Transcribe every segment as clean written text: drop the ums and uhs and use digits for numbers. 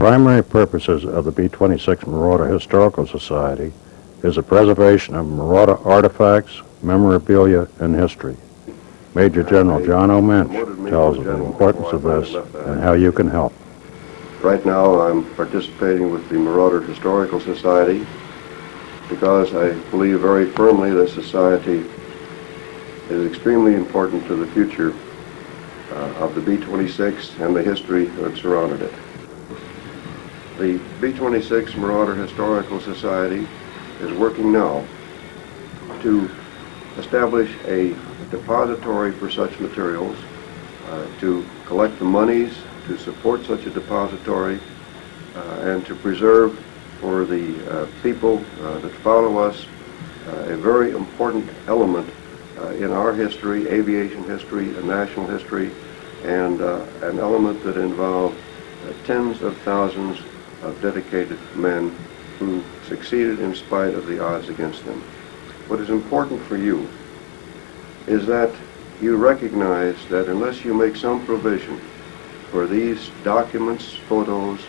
primary purposes of the B26 Marauder Historical Society is the preservation of Marauder artifacts, memorabilia, and history. Major General John O. Mensch tells of the importance of this and how you can help. Right now I'm participating with the Marauder Historical Society because I believe very firmly that society is extremely important to the future of the B26 and the history that surrounded it. The B26 Marauder Historical Society is working now to establish a depository for such materials, to collect the monies to support such a depository, and to preserve for the people that follow us a very important element in our history, aviation history, and national history, and an element that involved tens of thousands of dedicated men who succeeded in spite of the odds against them. What is important for you is that you recognize that unless you make some provision for these documents, photos,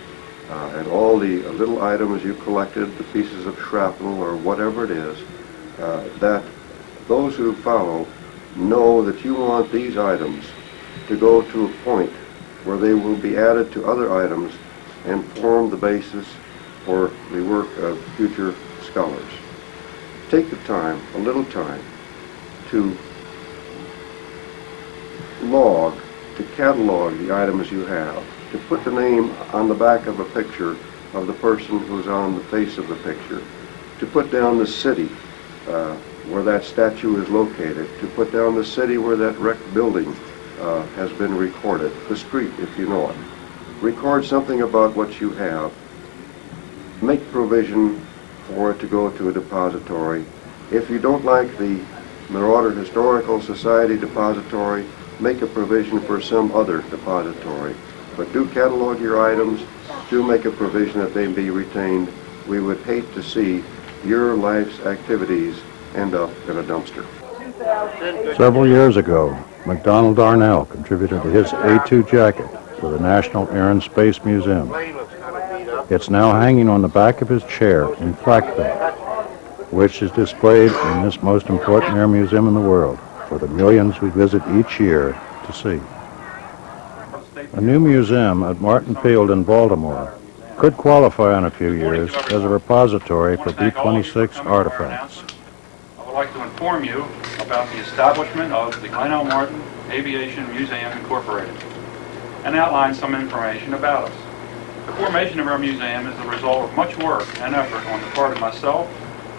and all the little items you collected, the pieces of shrapnel or whatever it is, that those who follow know that you want these items to go to a point where they will be added to other items and form the basis for the work of future scholars. Take the time, a little time, to log, to catalog the items you have, to put the name on the back of a picture of the person who's on the face of the picture, to put down the city where that statue is located, to put down the city where that wrecked building has been recorded, the street if you know it. Record something about what you have. Make provision for it to go to a depository. If you don't like the Marauder Historical Society depository, make a provision for some other depository. But do catalog your items, do make a provision that they be retained. We would hate to see your life's activities end up in a dumpster. Several years ago, McDonald Darnell contributed his A2 jacket to the National Air and Space Museum. It's now hanging on the back of his chair in flak paint, which is displayed in this most important air museum in the world for the millions who visit each year to see. A new museum at Martin Field in Baltimore could qualify in a few years as a repository for B26 artifacts. I would like to inform you about the establishment of the Glenn L. Martin Aviation Museum Incorporated and outline some information about us. The formation of our museum is the result of much work and effort on the part of myself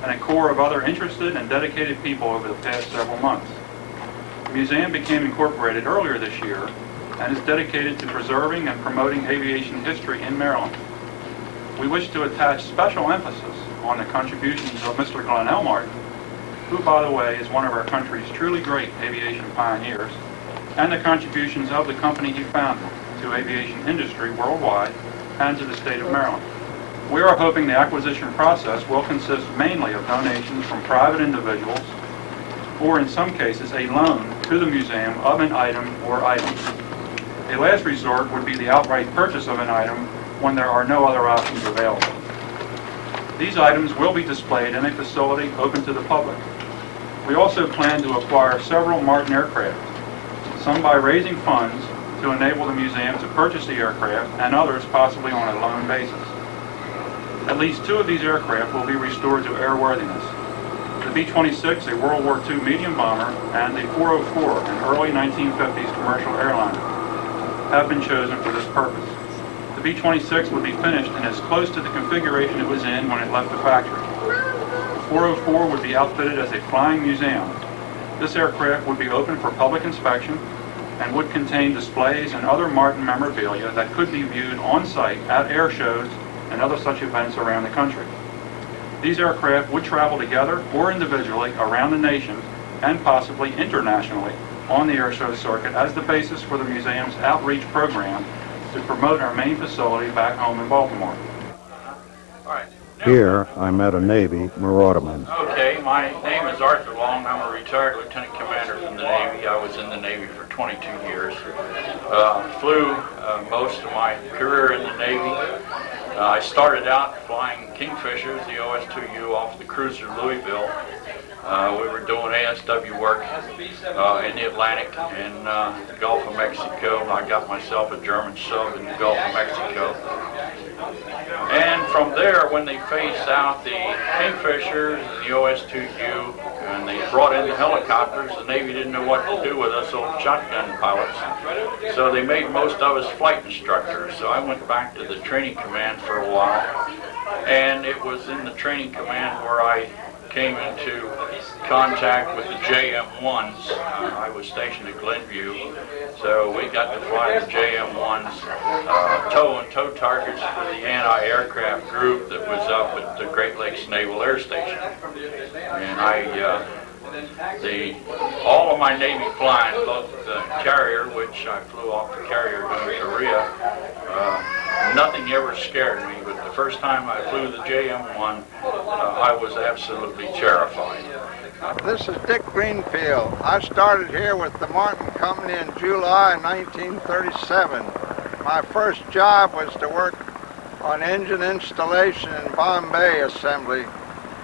and a corps of other interested and dedicated people over the past several months. The museum became incorporated earlier this year and is dedicated to preserving and promoting aviation history in Maryland. We wish to attach special emphasis on the contributions of Mr. Glenn L. Martin, who, by the way, is one of our country's truly great aviation pioneers, and the contributions of the company he founded to aviation industry worldwide and to the state of Maryland. We are hoping the acquisition process will consist mainly of donations from private individuals, or in some cases a loan to the museum of an item or items. A last resort would be the outright purchase of an item when there are no other options available. These items will be displayed in a facility open to the public. We also plan to acquire several Martin aircraft, some by raising funds to enable the museum to purchase the aircraft, and others possibly on a loan basis. At least 2 of these aircraft will be restored to airworthiness. The B-26, a World War II medium bomber, and the 404, an early 1950s commercial airliner, have been chosen for this purpose. The B-26 would be finished and as close to the configuration it was in when it left the factory. The 404 would be outfitted as a flying museum. This aircraft would be open for public inspection and would contain displays and other Martin memorabilia that could be viewed on site at air shows and other such events around the country. These aircraft would travel together or individually around the nation and possibly internationally on the air show circuit as the basis for the museum's outreach program to promote our main facility back home in Baltimore. Here, I met a Navy marauderman. Okay, my name is Arthur Long. I'm a retired lieutenant commander from the Navy. I was in the Navy for 22 years. Flew most of my career in the Navy. I started out flying Kingfishers, the OS-2U, off the cruiser Louisville. We were doing ASW work in the Atlantic and the Gulf of Mexico. I got myself a German sub in the Gulf of Mexico. And from there, when they phased out the Kingfishers and the OS-2U, and they brought in the helicopters, the Navy didn't know what to do with us old shotgun pilots. So they made most of us flight instructors. So I went back to the training command for a while. And it was in the training command where I came into contact with the JM-1s. I was stationed at Glenview, so we got to fly the JM-1s, tow and tow targets for the anti-aircraft group that was up at the Great Lakes Naval Air Station. And all of my Navy flying, both the carrier, which I flew off the carrier going to Korea, nothing ever scared me, but the first time I flew the JM-1, I was absolutely terrified. This is Dick Greenfield. I started here with the Martin Company in July 1937. My first job was to work on engine installation and Bombay assembly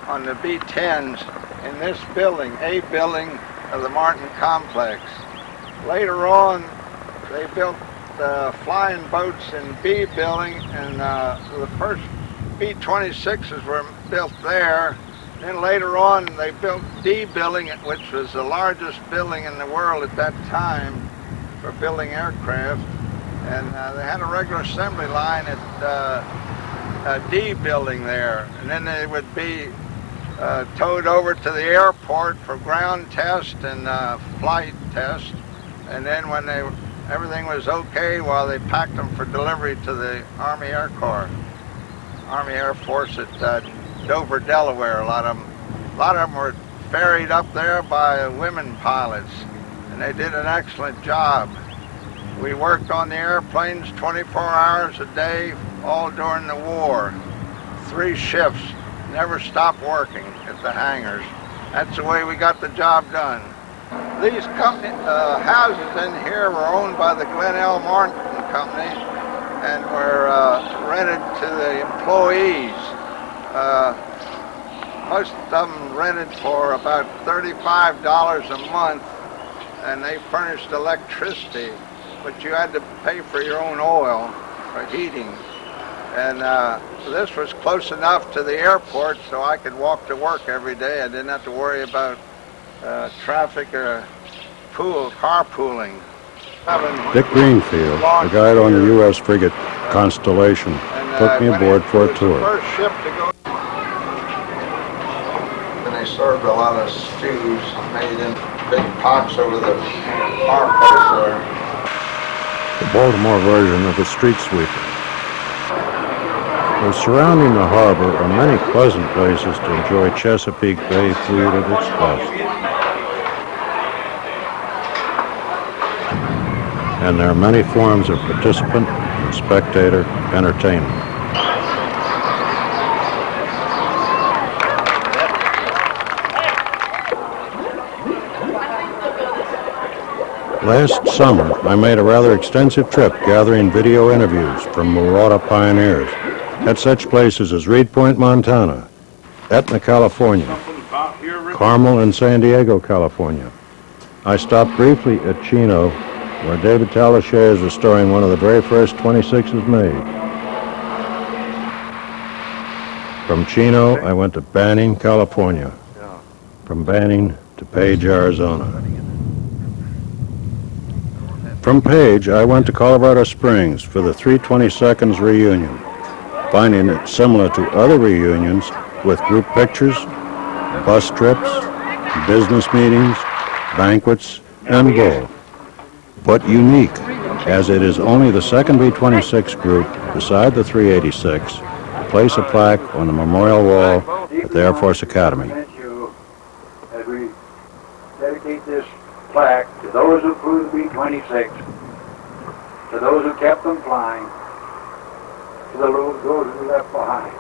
on the B-10s in this building, A building of the Martin complex. Later on, they built flying boats in B building, and the first B26s were built there. Then later on, they built D building, which was the largest building in the world at that time for building aircraft. And they had a regular assembly line at D building there. And then they would be towed over to the airport for ground test and flight test. And then when everything was okay, while they packed them for delivery to the Army Air Corps, Army Air Force at Dover, Delaware. A lot of them were ferried up there by women pilots, and they did an excellent job. We worked on the airplanes 24 hours a day, all during the war. 3 shifts, never stopped working at the hangars. That's the way we got the job done. These houses in here were owned by the Glen L. Martin Company and were rented to the employees. Most of them rented for about $35 a month, and they furnished electricity, but you had to pay for your own oil for heating. And this was close enough to the airport so I could walk to work every day. I didn't have to worry about traffic or carpooling. Dick Greenfield, the guide on the U.S. frigate Constellation, took me aboard for a tour. First ship to go. And they served a lot of stews made in big pots over the fireplace there. The Baltimore version of a street sweeper. Surrounding the harbor are many pleasant places to enjoy Chesapeake Bay food at its best. And there are many forms of participant and spectator entertainment. Last summer, I made a rather extensive trip gathering video interviews from Marauder pioneers at such places as Reed Point, Montana, Etna, California, Carmel and San Diego, California. I stopped briefly at Chino, where David Talashe is restoring one of the very first 26s made. From Chino, I went to Banning, California. From Banning to Page, Arizona. From Page, I went to Colorado Springs for the 322nds reunion, finding it similar to other reunions with group pictures, bus trips, business meetings, banquets, and bull. But unique, as it is only the second B-26 group, beside the 386, to place a plaque on the memorial wall at the Air Force Academy. As we dedicate this plaque to those who flew the B-26, to those who kept them flying, to those who left behind.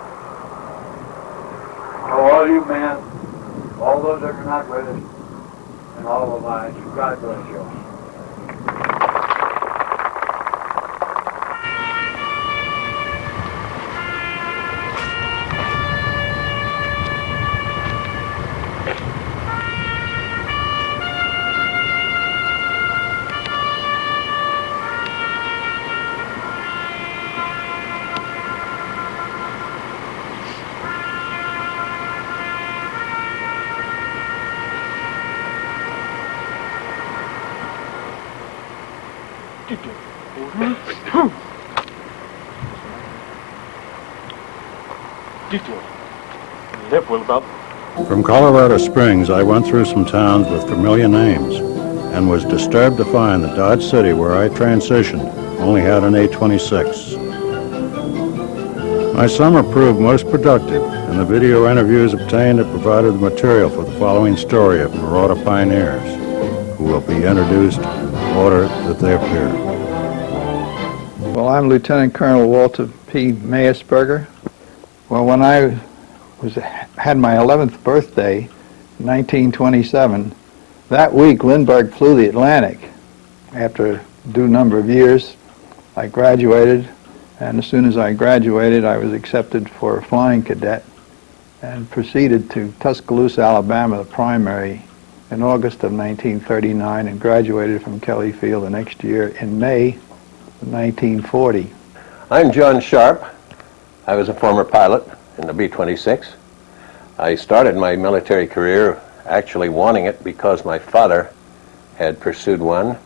To all you men, all those that are not with us, and all the lives, God bless you. From Colorado Springs, I went through some towns with familiar names and was disturbed to find that Dodge City, where I transitioned, only had an A26. My summer proved most productive, and the video interviews obtained have provided the material for the following story of Marauder pioneers, who will be introduced in the order that they appear. Well, I'm Lieutenant Colonel Walter P. Mayesberger. Well, when I had my 11th birthday, 1927, that week Lindbergh flew the Atlantic. After a due number of years, I graduated, and as soon as I graduated, I was accepted for a flying cadet and proceeded to Tuscaloosa, Alabama, the primary, in August of 1939, and graduated from Kelly Field the next year in May of 1940. I'm John Sharp. I was a former pilot in the B26. I started my military career actually wanting it because my father had pursued one,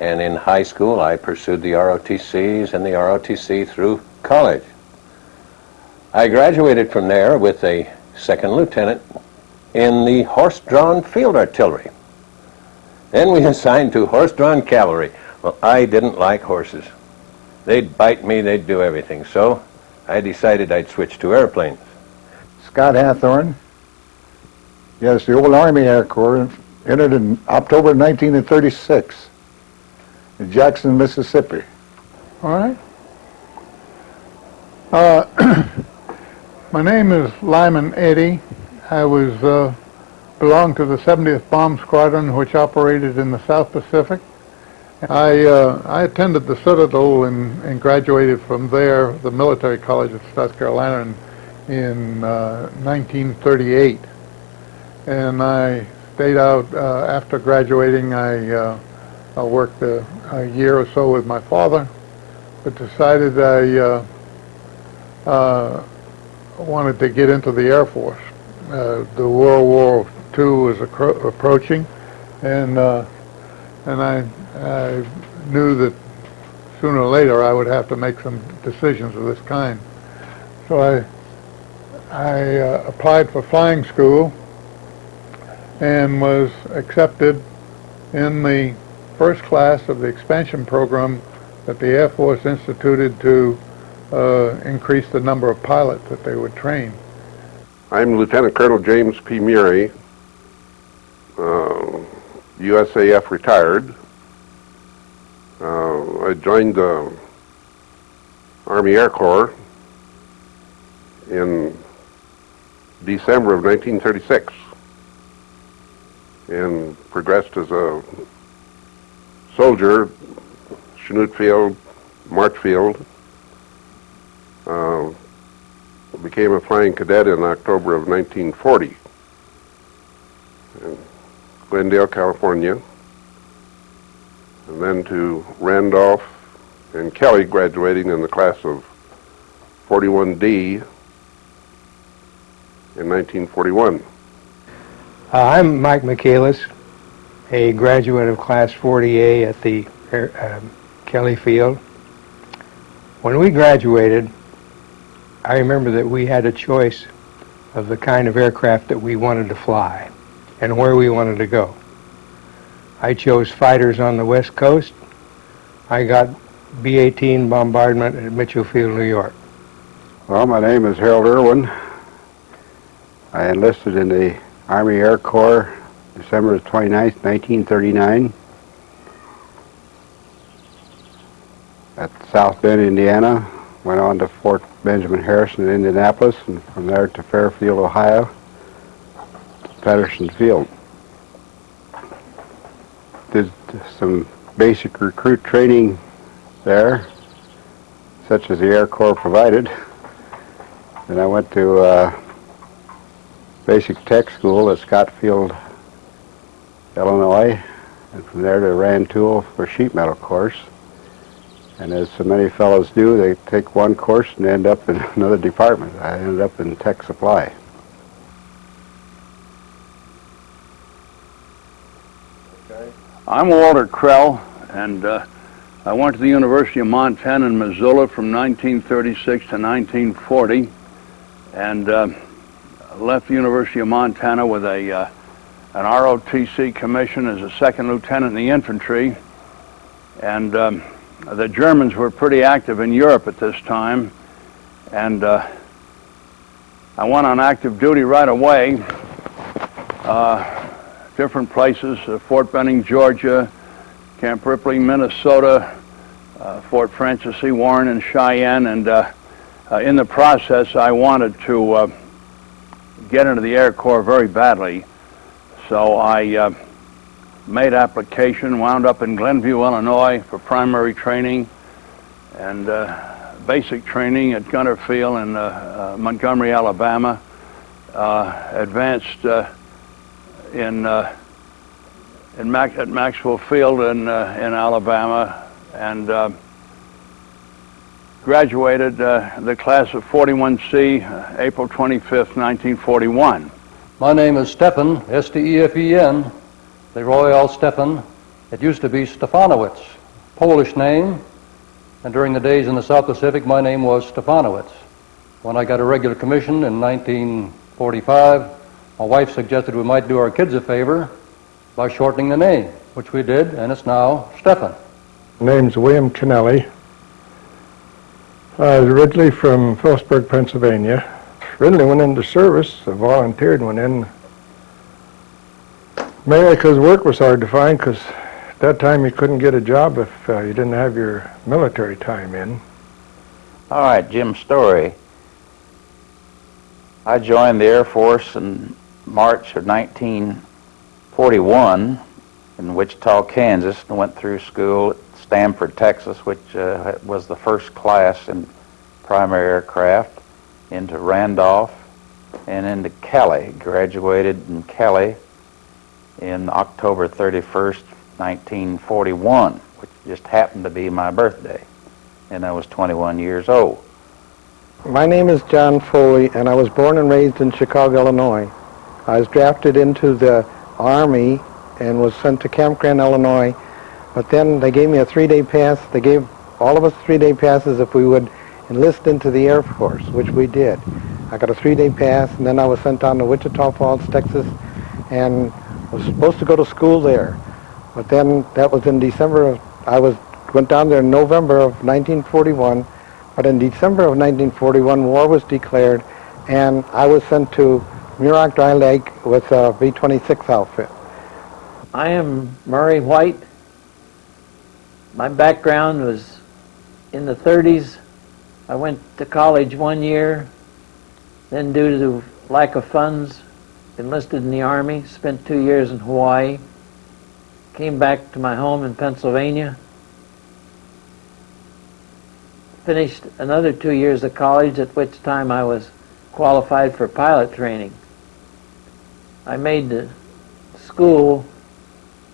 and in high school I pursued the ROTCs and the ROTC through college. I graduated from there with a second lieutenant in the horse-drawn field artillery. Then we assigned to horse-drawn cavalry. Well, I didn't like horses. They'd bite me, they'd do everything, so I decided I'd switch to airplanes. Scott Hathorne. Yes, the old Army Air Corps entered in October 1936 in Jackson, Mississippi. All right. My name is Lyman Eddy. I belonged to the 70th Bomb Squadron, which operated in the South Pacific. I attended the Citadel and graduated from there, the military college of South Carolina, in 1938. And I stayed out after graduating. I worked a year or so with my father, but decided I wanted to get into the Air Force. The World War II was approaching, and I knew that sooner or later I would have to make some decisions of this kind. So I applied for flying school and was accepted in the first class of the expansion program that the Air Force instituted to increase the number of pilots that they would train. I'm Lieutenant Colonel James P. Muri, USAF retired. I joined the Army Air Corps in December of 1936 and progressed as a soldier, Chinook Field, Marchfield. Became a flying cadet in October of 1940 in Glendale, California, and then to Randolph and Kelly, graduating in the class of 41D in 1941. I'm Mike Michaelis, a graduate of Class 40A at the Kelly Field. When we graduated, I remember that we had a choice of the kind of aircraft that we wanted to fly and where we wanted to go. I chose fighters on the West Coast. I got B-18 bombardment at Mitchell Field, New York. Well, my name is Harold Irwin. I enlisted in the Army Air Corps December 29th, 1939 at South Bend, Indiana. Went on to Fort Benjamin Harrison in Indianapolis, and from there to Fairfield, Ohio, to Patterson Field. Did some basic recruit training there, such as the Air Corps provided. Then I went to basic tech school at Scottsfield, Illinois, and from there to Rantoul for sheet metal course. And as so many fellows do, they take one course and end up in another department. I ended up in tech supply. I'm Walter Krell, and I went to the University of Montana in Missoula from 1936 to 1940, and left the University of Montana with an ROTC commission as a second lieutenant in the infantry. And the Germans were pretty active in Europe at this time, and I went on active duty right away. Different places, Fort Benning, Georgia, Camp Ripley, Minnesota, Fort Francis C. Warren and Cheyenne, and in the process I wanted to get into the Air Corps very badly. So I made application, wound up in Glenview, Illinois for primary training and basic training at Gunter Field in Montgomery, Alabama. Advanced at Maxwell Field in Alabama, and graduated the class of 41C April 25th, 1941. My name is Stefan, S-T-E-F-E-N, Leroy L. Stefan. It used to be Stefanowicz, Polish name, and during the days in the South Pacific, my name was Stefanowicz. When I got a regular commission in 1945, my wife suggested we might do our kids a favor by shortening the name, which we did, and it's now Stefan. Name's William Kennelly. I was originally from Phillipsburg, Pennsylvania. Originally went into service, I volunteered, went in, mainly because work was hard to find, because at that time you couldn't get a job if you didn't have your military time in. All right, Jim Story. I joined the Air Force in March of 1941 in Wichita, Kansas, and went through school at Stamford, Texas, which was the first class in primary aircraft, into Randolph and into Kelly. Graduated in Kelly in October 31st, 1941, which just happened to be my birthday, and I was 21 years old. My name is John Foley, and I was born and raised in Chicago, Illinois. I was drafted into the Army and was sent to Camp Grant, Illinois, but then they gave me a 3-day pass. They gave all of us 3-day passes if we would enlist into the Air Force, which we did. I got a 3-day pass, and then I was sent down to Wichita Falls, Texas, and was supposed to go to school there. But then that was in December of, went down there in November of 1941, but in December of 1941, war was declared, and I was sent to Muroc Dry Lake with a B26 outfit. I am Murray White. My background was in the 30s. I went to college 1 year, then due to lack of funds, enlisted in the Army, spent 2 years in Hawaii, came back to my home in Pennsylvania, finished another 2 years of college, at which time I was qualified for pilot training. I made the school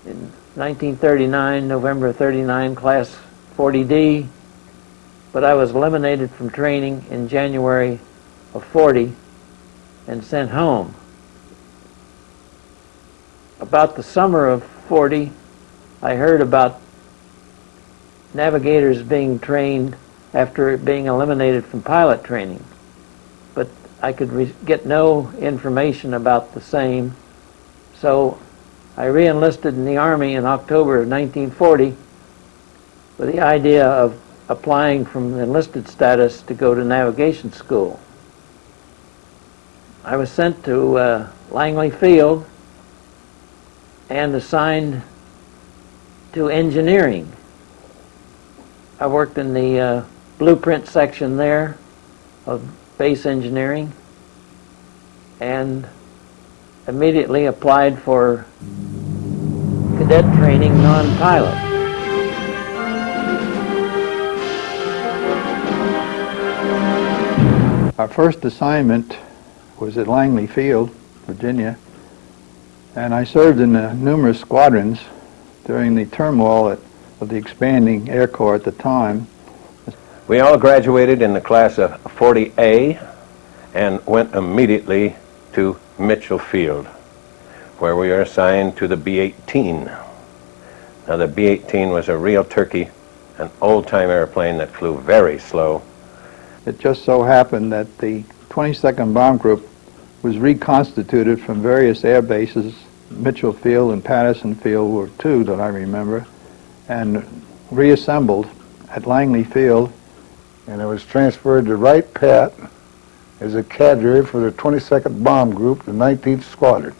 in 1939, November 39, class 40D, but I was eliminated from training in January of 40 and sent home. About the summer of 40, I heard about navigators being trained after being eliminated from pilot training, but I could get no information about the same, so I re-enlisted in the Army in October of 1940 with the idea of applying from enlisted status to go to navigation school. I was sent to Langley Field and assigned to engineering. I worked in the blueprint section there of base engineering and immediately applied for cadet training non-pilot. Our first assignment was at Langley Field, Virginia, and I served in numerous squadrons during the turmoil of the expanding Air Corps at the time. We all graduated in the class of 40A and went immediately to Mitchell Field, where we were assigned to the B-18. Now the B-18 was a real turkey an old-time airplane that flew very slow. It just so happened that the 22nd Bomb Group was reconstituted from various air bases. Mitchell Field and Patterson Field were two that I remember, and reassembled at Langley Field. And it was transferred to Wright Pat as a cadre for the 22nd Bomb Group, the 19th Squadron.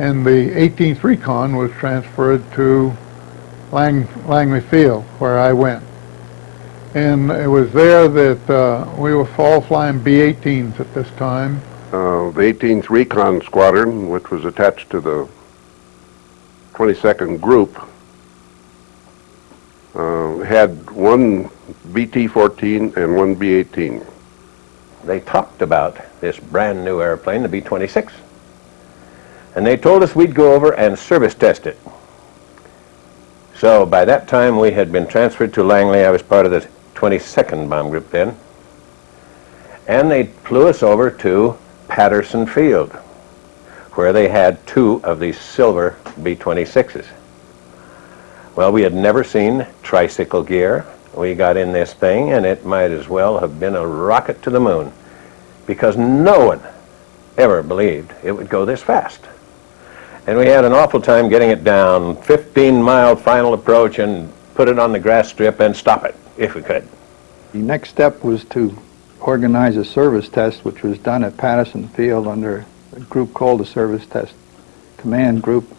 And the 18th Recon was transferred to Langley Field, where I went. And it was there that we were fall flying B-18s at this time. The 18th Recon Squadron, which was attached to the 22nd Group, had one BT-14 and one B-18. They talked about this brand new airplane, the B-26, and they told us we'd go over and service test it. So by that time we had been transferred to Langley. I was part of the 22nd Bomb Group then, and they flew us over to Patterson Field, where they had two of these silver B-26s. Well, we had never seen tricycle gear. We got in this thing, and it might as well have been a rocket to the moon, because no one ever believed it would go this fast. And we had an awful time getting it down, 15-mile final approach, and put it on the grass strip and stop it, if we could. The next step was to organize a service test, which was done at Patterson Field under a group called the Service Test Command Group,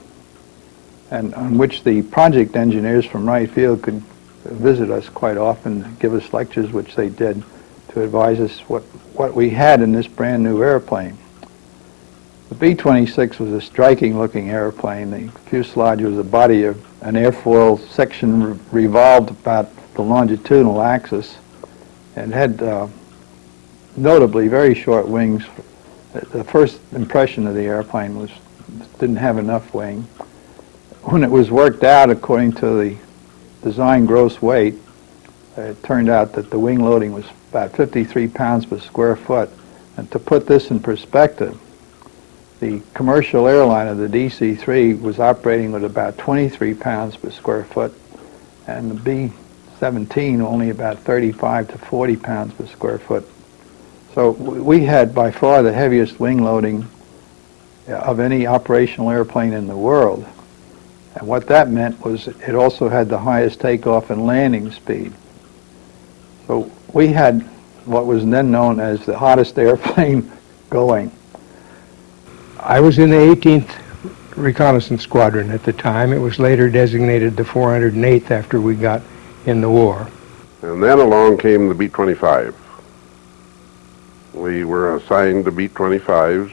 and on which the project engineers from Wright Field could visit us quite often, give us lectures, which they did, to advise us what we had in this brand new airplane. The B-26 was a striking looking airplane. The fuselage was the body of an airfoil section revolved about the longitudinal axis, and had notably very short wings. The first impression of the airplane was didn't have enough wing. When it was worked out according to the design gross weight, it turned out that the wing loading was about 53 pounds per square foot. And to put this in perspective, the commercial airliner, the DC-3, was operating with about 23 pounds per square foot, and the B-17 only about 35 to 40 pounds per square foot. So we had by far the heaviest wing loading of any operational airplane in the world. And what that meant was it also had the highest takeoff and landing speed. So we had what was then known as the hottest airplane going. I was in the 18th Reconnaissance Squadron at the time. It was later designated the 408th after we got in the war. And then along came the B-25. We were assigned to B-25s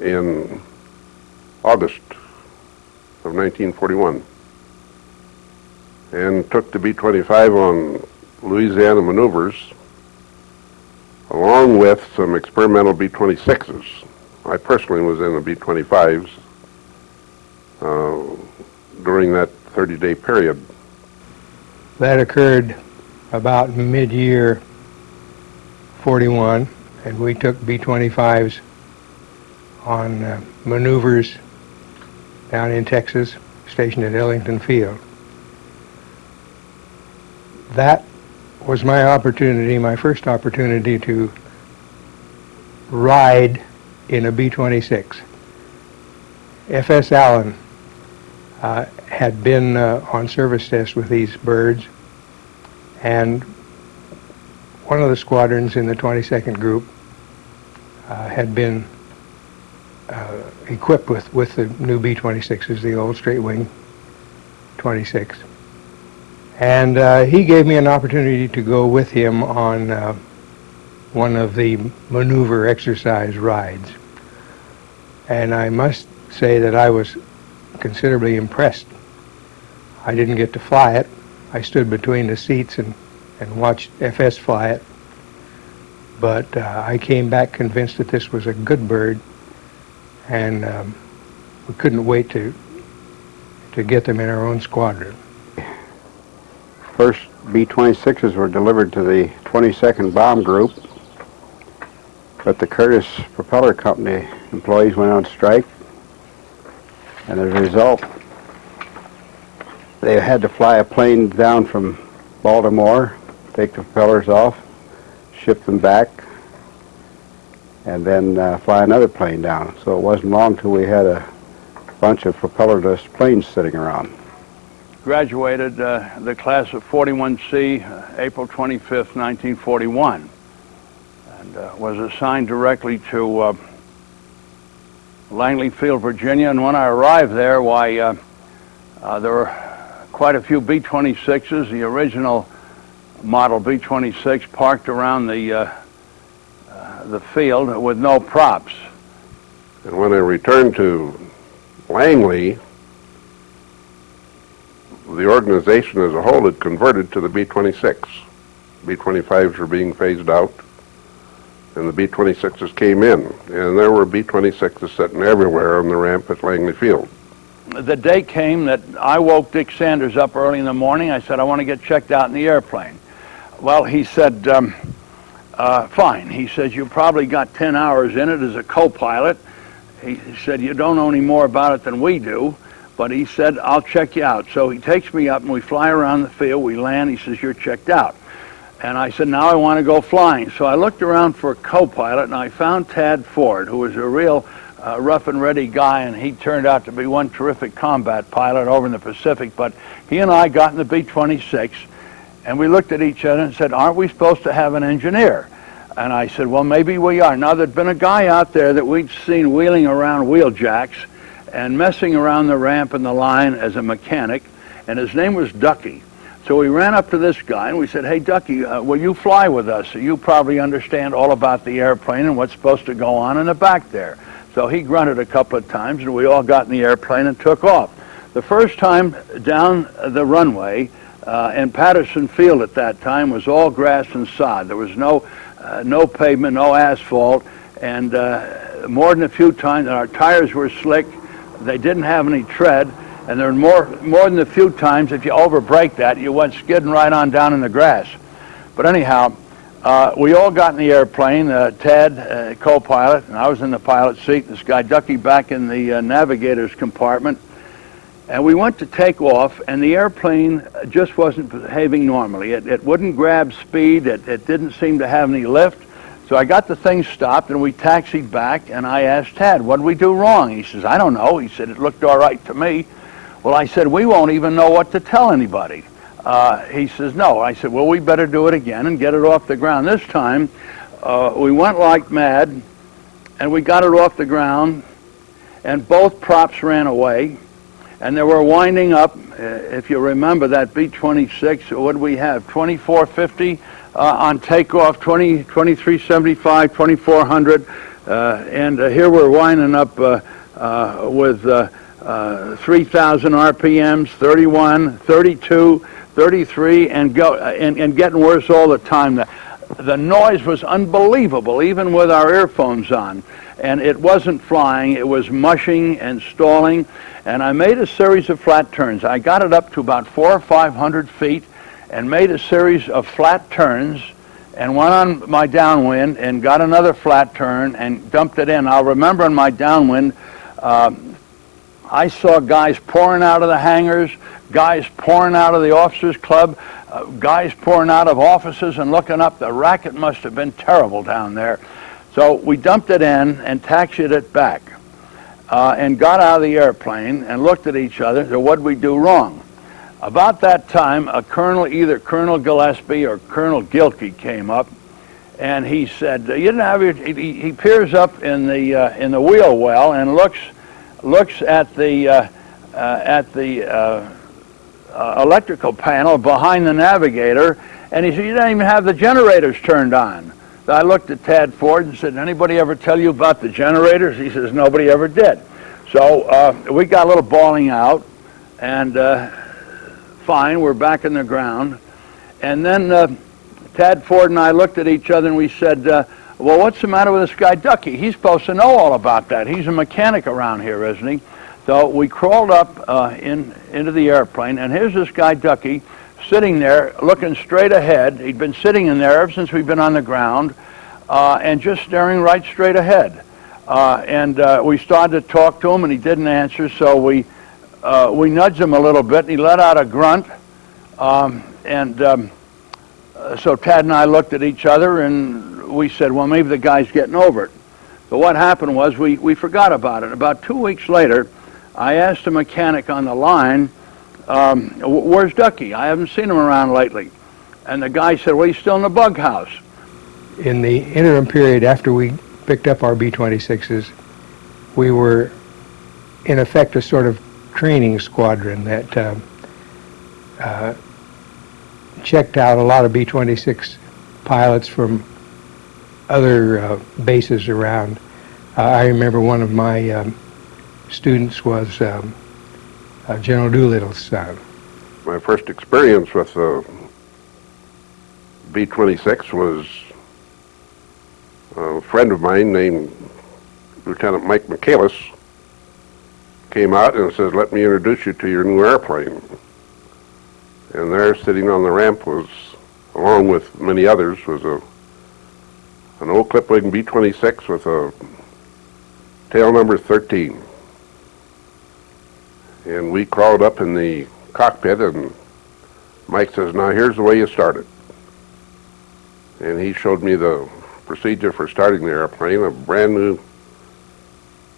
in August of 1941, and took the B-25 on Louisiana maneuvers along with some experimental B-26s. I personally was in the B-25s during that 30-day period. That occurred about mid-year 41, and we took B-25s on maneuvers down in Texas, stationed at Ellington Field. That was my opportunity, my first opportunity to ride in a B-26. F.S. Allen had been on service test with these birds, and one of the squadrons in the 22nd Group had been equipped with the new B-26s, the old straight wing 26. And he gave me an opportunity to go with him on one of the maneuver exercise rides. And I must say that I was considerably impressed. I didn't get to fly it. I stood between the seats and watched FS fly it. But I came back convinced that this was a good bird, and we couldn't wait to get them in our own squadron. First B-26s were delivered to the 22nd Bomb Group, but the Curtiss Propeller Company employees went on strike, and as a result, they had to fly a plane down from Baltimore, take the propellers off, ship them back, and then fly another plane down. So it wasn't long till we had a bunch of propellerless planes sitting around. Graduated the class of 41C April 25th, 1941, and was assigned directly to Langley Field, Virginia. And when I arrived there, why, there were quite a few B-26s, the original model B-26, parked around the field with no props. And when I returned to Langley, the organization as a whole had converted to the B-26. B-25s were being phased out, and the B-26s came in. And there were B-26s sitting everywhere on the ramp at Langley Field. The day came that I woke Dick Sanders up early in the morning. I said, I want to get checked out in the airplane. Well, he said, fine. He says, you probably got 10 hours in it as a co-pilot. He said, you don't know any more about it than we do. But he said, I'll check you out. So he takes me up and we fly around the field. We land. He says, you're checked out. And I said, now I want to go flying. So I looked around for a co-pilot, and I found Tad Ford, who was a real rough and ready guy, and he turned out to be one terrific combat pilot over in the Pacific. But he and I got in the B-26, and we looked at each other and said, aren't we supposed to have an engineer? And I said, well, maybe we are. Now, there'd been a guy out there that we'd seen wheeling around wheel jacks and messing around the ramp and the line as a mechanic, and his name was Ducky. So we ran up to this guy and we said, hey, Ducky, will you fly with us? You probably understand all about the airplane and what's supposed to go on in the back there. So he grunted a couple of times, and we all got in the airplane and took off. The first time down the runway, in Patterson Field at that time, was all grass and sod. There was no pavement, no asphalt, and more than a few times, our tires were slick. They didn't have any tread, and there were more than a few times, if you overbrake that, you went skidding right on down in the grass. But anyhow, we all got in the airplane, Ted, co-pilot, and I was in the pilot seat, this guy Ducky back in the navigator's compartment. And we went to take off, and the airplane just wasn't behaving normally. It wouldn't grab speed. It didn't seem to have any lift. So I got the thing stopped, and we taxied back, and I asked Tad, what did we do wrong? He says, I don't know. He said, it looked all right to me. Well, I said, we won't even know what to tell anybody. He says, no. I said, well, we better do it again and get it off the ground. This time, we went like mad, and we got it off the ground, and both props ran away, and they were winding up. If you remember that B-26, what did we have, 2450 on takeoff, 2375, 2400, and here we're winding up with 3,000 RPMs, 31, 32, 33, and getting worse all the time. The noise was unbelievable, even with our earphones on. And it wasn't flying, it was mushing and stalling. And I made a series of flat turns. I got it up to about 400 or 500 feet and made a series of flat turns and went on my downwind and got another flat turn and dumped it in. I'll remember in my downwind, I saw guys pouring out of the hangars, guys pouring out of the officers' club, guys pouring out of offices and looking up. The racket must have been terrible down there. So we dumped it in and taxied it back and got out of the airplane and looked at each other. So what did we do wrong? About that time, a colonel, either Colonel Gillespie or Colonel Gilkey, came up, and he said, "You didn't have your." He peers up in the wheel well and looks at the electrical panel behind the navigator, and he said, "You didn't even have the generators turned on." So I looked at Tad Ford and said, "Anybody ever tell you about the generators?" He says, "Nobody ever did." So we got a little bawling out, and fine, we're back in the ground. And then Tad Ford and I looked at each other and we said, well, what's the matter with this guy Ducky? He's supposed to know all about that. He's a mechanic around here, isn't he? So we crawled up into the airplane, and here's this guy Ducky sitting there looking straight ahead. He'd been sitting in there ever since we've been on the ground and just staring right straight ahead. And we started to talk to him, and he didn't answer, so we we nudged him a little bit, and he let out a grunt. So Tad and I looked at each other, and we said, well, maybe the guy's getting over it. But what happened was we forgot about it. About 2 weeks later, I asked a mechanic on the line, where's Ducky? I haven't seen him around lately. And the guy said, well, he's still in the bug house. In the interim period after we picked up our B-26s, we were in effect a sort of training squadron that checked out a lot of B-26 pilots from other bases around. I remember one of my students was General Doolittle's son. My first experience with the B-26 was a friend of mine named Lieutenant Mike Michaelis came out and says, let me introduce you to your new airplane. And there, sitting on the ramp was, along with many others, was an old clip-wing B-26 with a tail number 13. And we crawled up in the cockpit, and Mike says, now here's the way you start it. And he showed me the procedure for starting the airplane. A brand new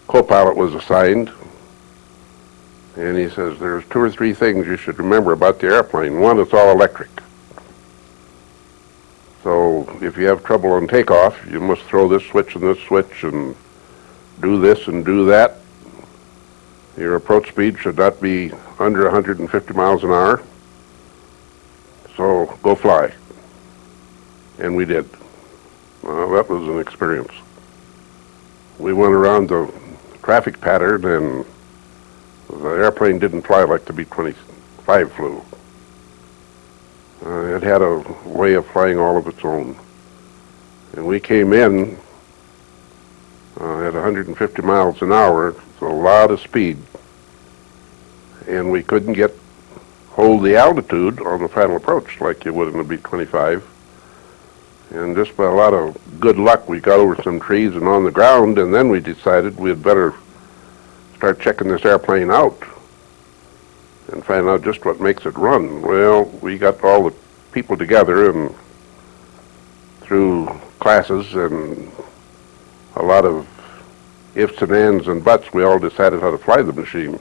co-pilot was assigned. And he says, there's 2 or 3 things you should remember about the airplane. One, it's all electric. So if you have trouble on takeoff, you must throw this switch and do this and do that. Your approach speed should not be under 150 miles an hour. So go fly. And we did. Well, that was an experience. We went around the traffic pattern, and the airplane didn't fly like the B-25 flew. It had a way of flying all of its own. And we came in at 150 miles an hour, so a lot of speed. And we couldn't hold the altitude on the final approach like you would in a B-25. And just by a lot of good luck, we got over some trees and on the ground, and then we decided we'd better start checking this airplane out and find out just what makes it run. Well, we got all the people together, and through classes and a lot of ifs and ands and buts, we all decided how to fly the machine.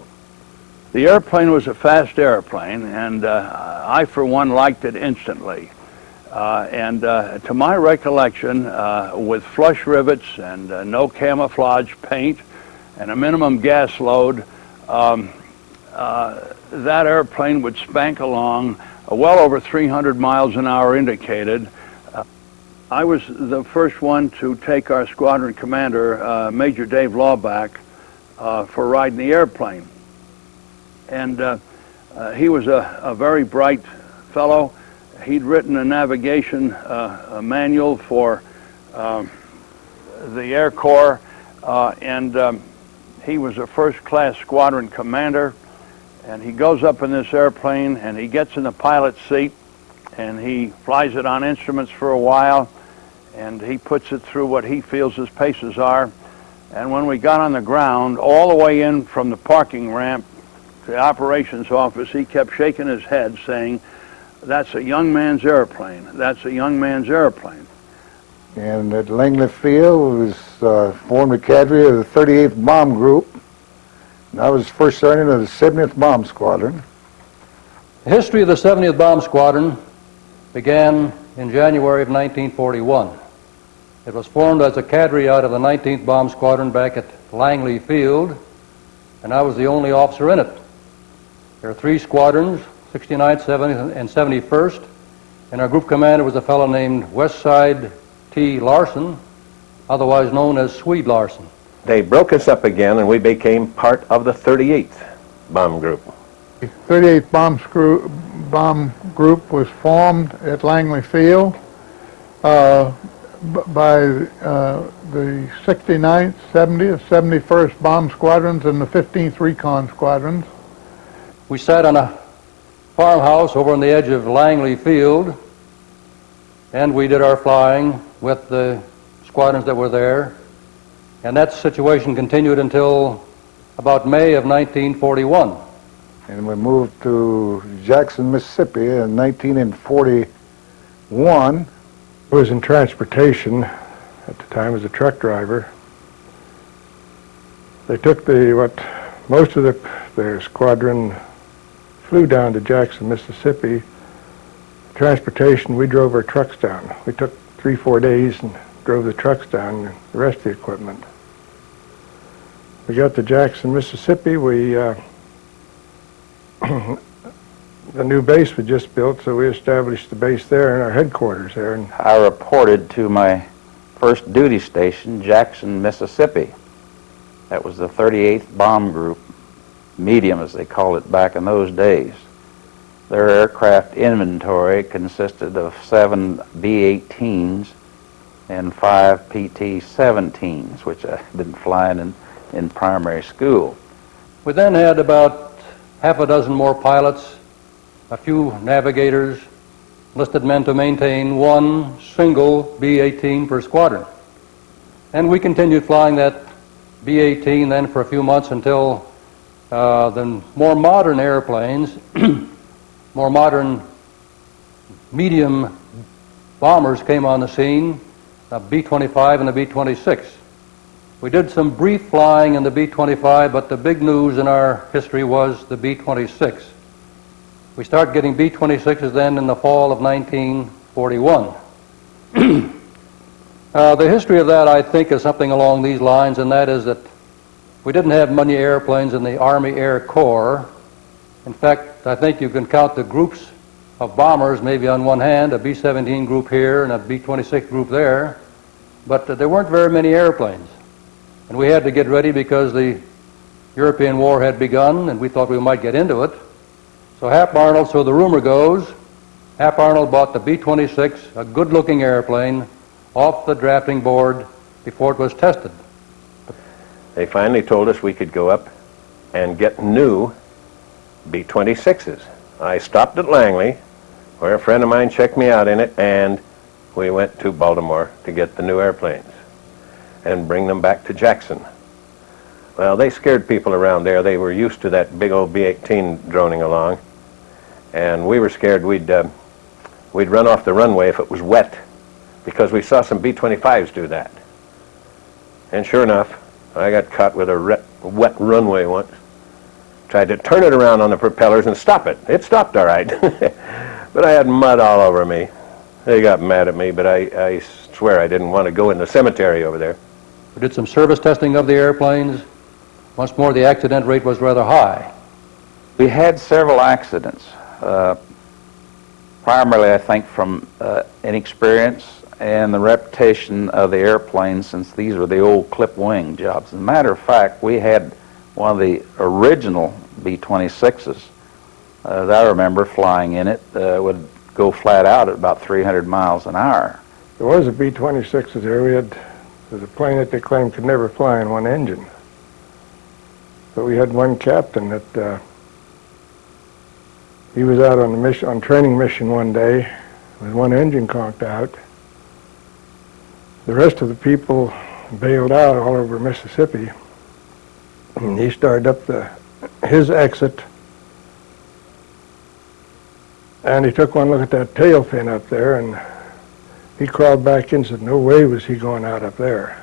The airplane was a fast airplane, and I, for one, liked it instantly. To my recollection, with flush rivets and no camouflage paint and a minimum gas load, that airplane would spank along well over 300 miles an hour indicated. I was the first one to take our squadron commander, Major Dave Lawback, for riding the airplane. And he was a very bright fellow. He'd written a navigation manual for the Air Corps, and he was a first-class squadron commander. And he goes up in this airplane, and he gets in the pilot's seat, and he flies it on instruments for a while, and he puts it through what he feels his paces are. And when we got on the ground, all the way in from the parking ramp to the operations office, he kept shaking his head, saying, "That's a young man's airplane. That's a young man's airplane." And at Langley Field was formed a cadre of the 38th Bomb Group. And I was first sergeant of the 70th Bomb Squadron. The history of the 70th Bomb Squadron began in January of 1941. It was formed as a cadre out of the 19th Bomb Squadron back at Langley Field, and I was the only officer in it. There are 3 squadrons, 69th, 70th, and 71st, and our group commander was a fellow named Westside T. Larson, otherwise known as Swede Larson. They broke us up again, and we became part of the 38th Bomb Group. The 38th Bomb Group was formed at Langley Field by the 69th, 70th, 71st Bomb Squadrons and the 15th Recon Squadrons. We sat on a farmhouse over on the edge of Langley Field, and we did our flying with the squadrons that were there. And that situation continued until about May of 1941. and we moved to Jackson, Mississippi in 1941. I was in transportation at the time as a truck driver. They took most of their squadron flew down to Jackson, Mississippi. Transportation, we drove our trucks down. We took 3-4 days and drove the trucks down and the rest of the equipment. We got to Jackson, Mississippi. The new base was just built, so we established the base there and our headquarters there. And I reported to my first duty station, Jackson, Mississippi. That was the 38th Bomb Group, medium as they called it back in those days. Their aircraft inventory consisted of 7 B-18s and 5 PT-17s, which I'd been flying in primary school. We then had about half a dozen more pilots, a few navigators, enlisted men to maintain one single B-18 per squadron. And we continued flying that B-18 then for a few months until the more modern airplanes, more modern medium bombers came on the scene, the B-25 and the B-26. We did some brief flying in the B-25, but the big news in our history was the B-26. We started getting B-26s then in the fall of 1941. The history of that, I think, is something along these lines, and that is that we didn't have many airplanes in the Army Air Corps. In fact, I think you can count the groups of bombers maybe on one hand, a B-17 group here and a B-26 group there, but there weren't very many airplanes. And we had to get ready because the European war had begun and we thought we might get into it. So Hap Arnold, so the rumor goes, Hap Arnold bought the B-26, a good-looking airplane, off the drafting board before it was tested. They finally told us we could go up and get new B-26s. I stopped at Langley, where a friend of mine checked me out in it, and we went to Baltimore to get the new airplanes and bring them back to Jackson. Well, they scared people around there. They were used to that big old B-18 droning along, and we were scared we'd run off the runway if it was wet, because we saw some B-25s do that. And sure enough, I got caught with a wet runway once. Tried to turn it around on the propellers and stop it. It stopped all right. But I had mud all over me. They got mad at me, but I swear I didn't want to go in the cemetery over there. We did some service testing of the airplanes. Once more, the accident rate was rather high. We had several accidents, primarily, I think, from inexperience and the reputation of the airplanes, since these were the old clip wing jobs. As a matter of fact, we had one of the original B-26s, as I remember flying in it, would go flat out at about 300 miles an hour. there was a B-26 there. There was a plane that they claimed could never fly in one engine. But we had one captain that he was out on training mission one day with one engine conked out. The rest of the people bailed out all over Mississippi. And he started up his exit, and he took one look at that tail fin up there, and he crawled back in and said, no way was he going out up there.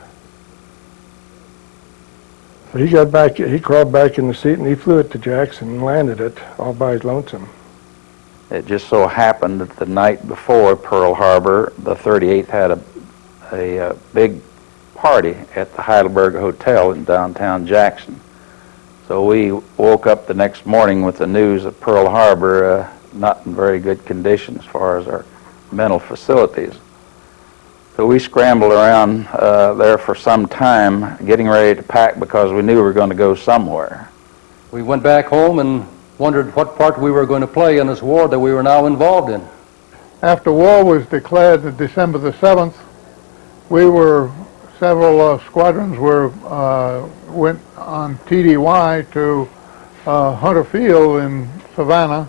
So he crawled back in the seat, and he flew it to Jackson and landed it all by his lonesome. It just so happened that the night before Pearl Harbor, the 38th had a big party at the Heidelberg Hotel in downtown Jackson. So we woke up the next morning with the news of Pearl Harbor not in very good condition as far as our mental facilities. So we scrambled around there for some time, getting ready to pack because we knew we were going to go somewhere. We went back home and wondered what part we were going to play in this war that we were now involved in. After war was declared on December the 7th, several squadrons went on TDY to Hunter Field in Savannah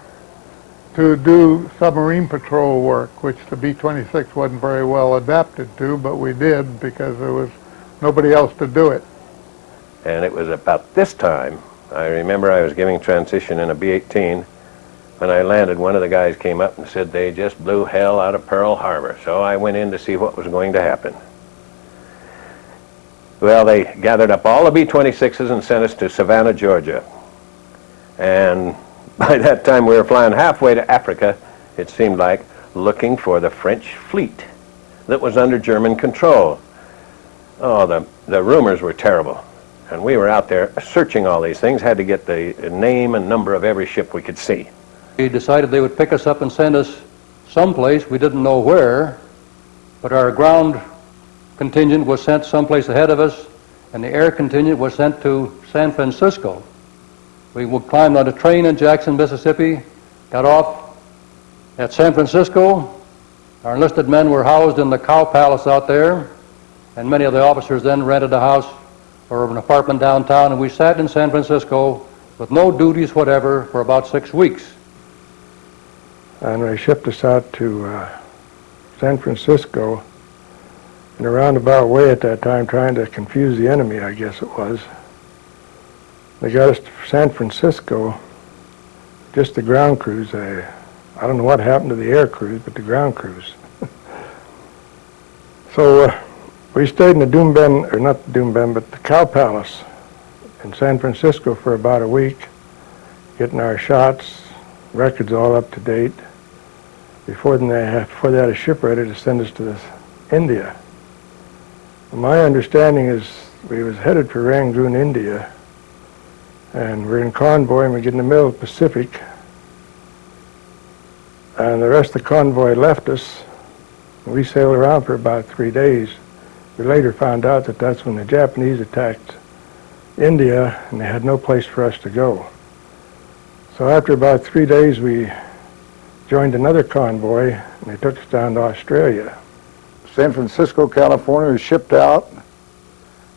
to do submarine patrol work, which the B-26 wasn't very well adapted to, but we did because there was nobody else to do it. And it was about this time I remember I was giving transition in a B-18. When I landed, one of the guys came up and said they just blew hell out of Pearl Harbor. So I went in to see what was going to happen. Well, they gathered up all the B-26s and sent us to Savannah, Georgia. And by that time we were flying halfway to Africa, it seemed like, looking for the French fleet that was under German control. Oh, the rumors were terrible. And we were out there searching all these things, had to get the name and number of every ship we could see. They decided they would pick us up and send us someplace, we didn't know where, but our ground contingent was sent someplace ahead of us, and the air contingent was sent to San Francisco. We climbed on a train in Jackson, Mississippi, got off at San Francisco. Our enlisted men were housed in the Cow Palace out there, and many of the officers then rented a house or an apartment downtown, and we sat in San Francisco with no duties whatever for about 6 weeks. And they shipped us out to San Francisco in a roundabout way at that time, trying to confuse the enemy, I guess it was. They got us to San Francisco, just the ground crews. I don't know what happened to the air crews, but the ground crews. So we stayed in the Doombend, or not the Doombend, but the Cow Palace in San Francisco for about a week, getting our shots, records all up to date, before they had a ship ready to send us to India. My understanding is we was headed for Rangoon, India, and we're in convoy and we get in the middle of the Pacific, and the rest of the convoy left us. We sailed around for about 3 days. We later found out that that's when the Japanese attacked India and they had no place for us to go. So after about 3 days we joined another convoy and they took us down to Australia. San Francisco, California was shipped out.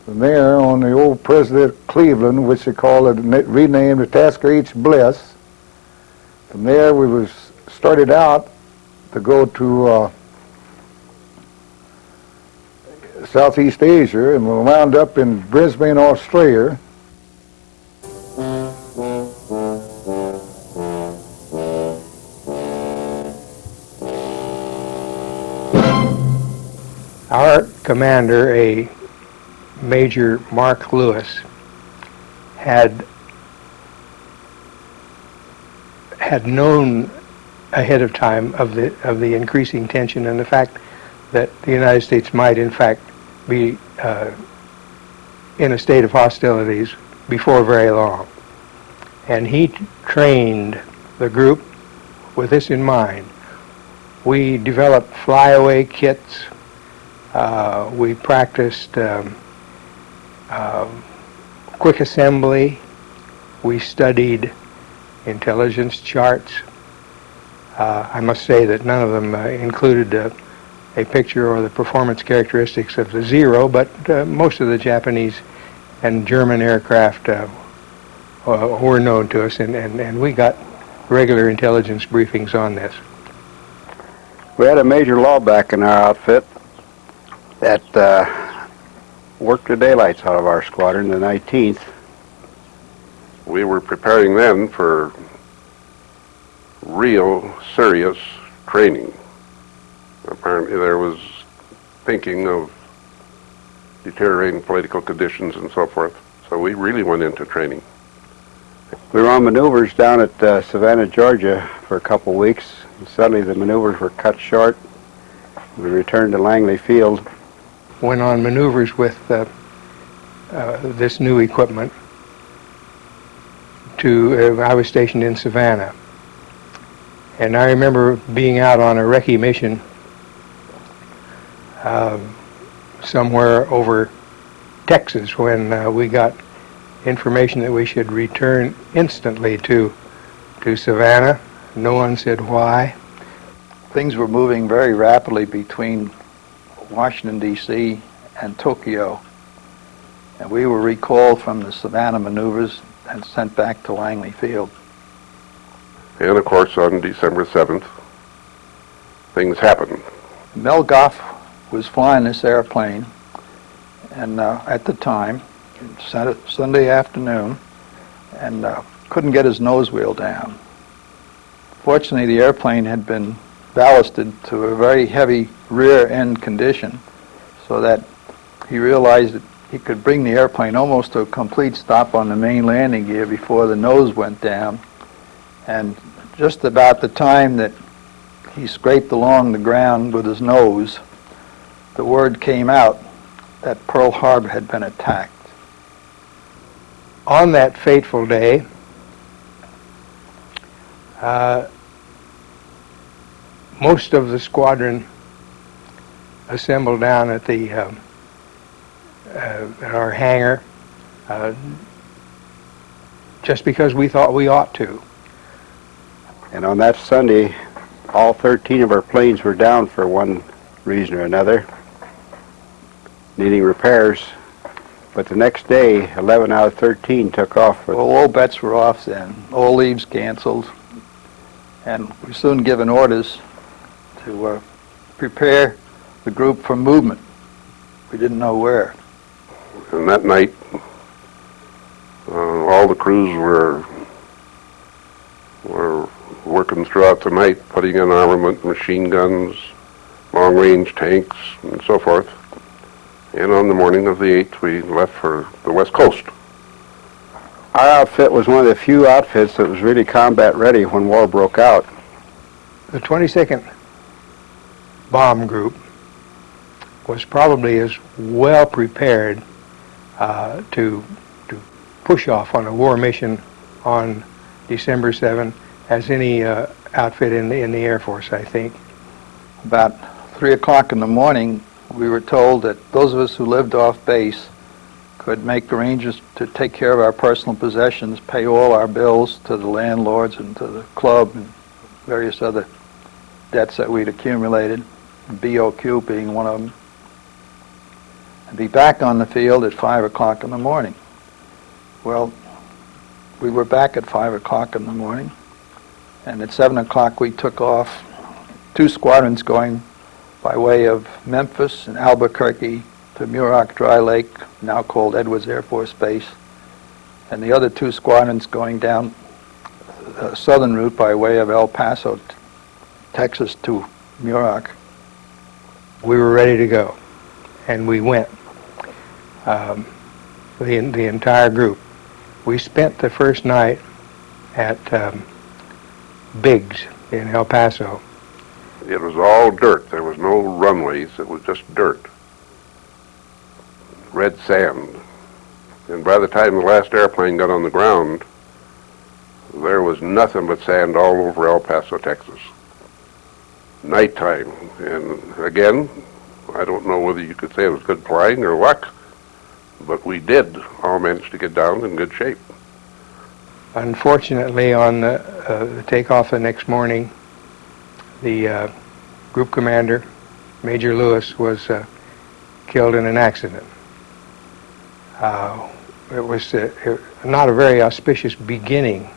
From there on the old President Cleveland, which they called it, renamed the Tasker H. Bliss. From there we was started out to go to Southeast Asia, and we wound up in Brisbane, Australia. Our commander, a Major Mark Lewis, had known ahead of time of the increasing tension and the fact that the United States might in fact be in a state of hostilities before very long. And he trained the group with this in mind. We developed flyaway kits. We practiced quick assembly. We studied intelligence charts. I must say that none of them included a picture or the performance characteristics of the Zero, but most of the Japanese and German aircraft were known to us, and we got regular intelligence briefings on this. We had a major lawback in our outfit that worked the daylights out of our squadron, the 19th. We were preparing then for real serious training. Apparently there was thinking of deteriorating political conditions and so forth. So we really went into training. We were on maneuvers down at Savannah, Georgia for a couple weeks. And suddenly the maneuvers were cut short. We returned to Langley Field. Went on maneuvers with this new equipment I was stationed in Savannah. And I remember being out on a recce mission somewhere over Texas when we got information that we should return instantly to Savannah. No one said why. Things were moving very rapidly between Washington, D.C. and Tokyo. And we were recalled from the Savannah maneuvers and sent back to Langley Field. And of course on December 7th, things happened. Mel Goff was flying this airplane, and at the time, Sunday afternoon, and couldn't get his nose wheel down. Fortunately, the airplane had been ballasted to a very heavy rear end condition, so that he realized that he could bring the airplane almost to a complete stop on the main landing gear before the nose went down. And just about the time that he scraped along the ground with his nose, the word came out that Pearl Harbor had been attacked. On that fateful day, most of the squadron assembled down at the at our hangar, just because we thought we ought to. And on that Sunday, all 13 of our planes were down for one reason or another, needing repairs. But the next day, 11 out of 13 took off. Well, all bets were off then. All leaves canceled. And we were soon given orders to prepare the group for movement. We didn't know where. And that night, all the crews were working throughout the night, putting in armament, machine guns, long-range tanks, and so forth. And on the morning of the 8th, we left for the West Coast. Our outfit was one of the few outfits that was really combat ready when war broke out. The 22nd Bomb Group was probably as well prepared to push off on a war mission on December 7 as any outfit in the Air Force, I think. About 3 o'clock in the morning, we were told that those of us who lived off base could make arrangements to take care of our personal possessions, pay all our bills to the landlords and to the club and various other debts that we'd accumulated, BOQ being one of them, and be back on the field at 5 o'clock in the morning. Well, we were back at 5 o'clock in the morning, and at 7 o'clock we took off, 2 squadrons going by way of Memphis and Albuquerque to Muroc Dry Lake, now called Edwards Air Force Base, and the other 2 squadrons going down the southern route by way of El Paso, Texas to Muroc. We were ready to go, and we went, the entire group. We spent the first night at Biggs in El Paso. It was all dirt. There was no runways. It was just dirt. Red sand. And by the time the last airplane got on the ground, there was nothing but sand all over El Paso, Texas. Nighttime. And again, I don't know whether you could say it was good flying or luck, but we did all manage to get down in good shape. Unfortunately, on the takeoff the next morning, the group commander, Major Lewis, was killed in an accident. It was not a very auspicious beginning.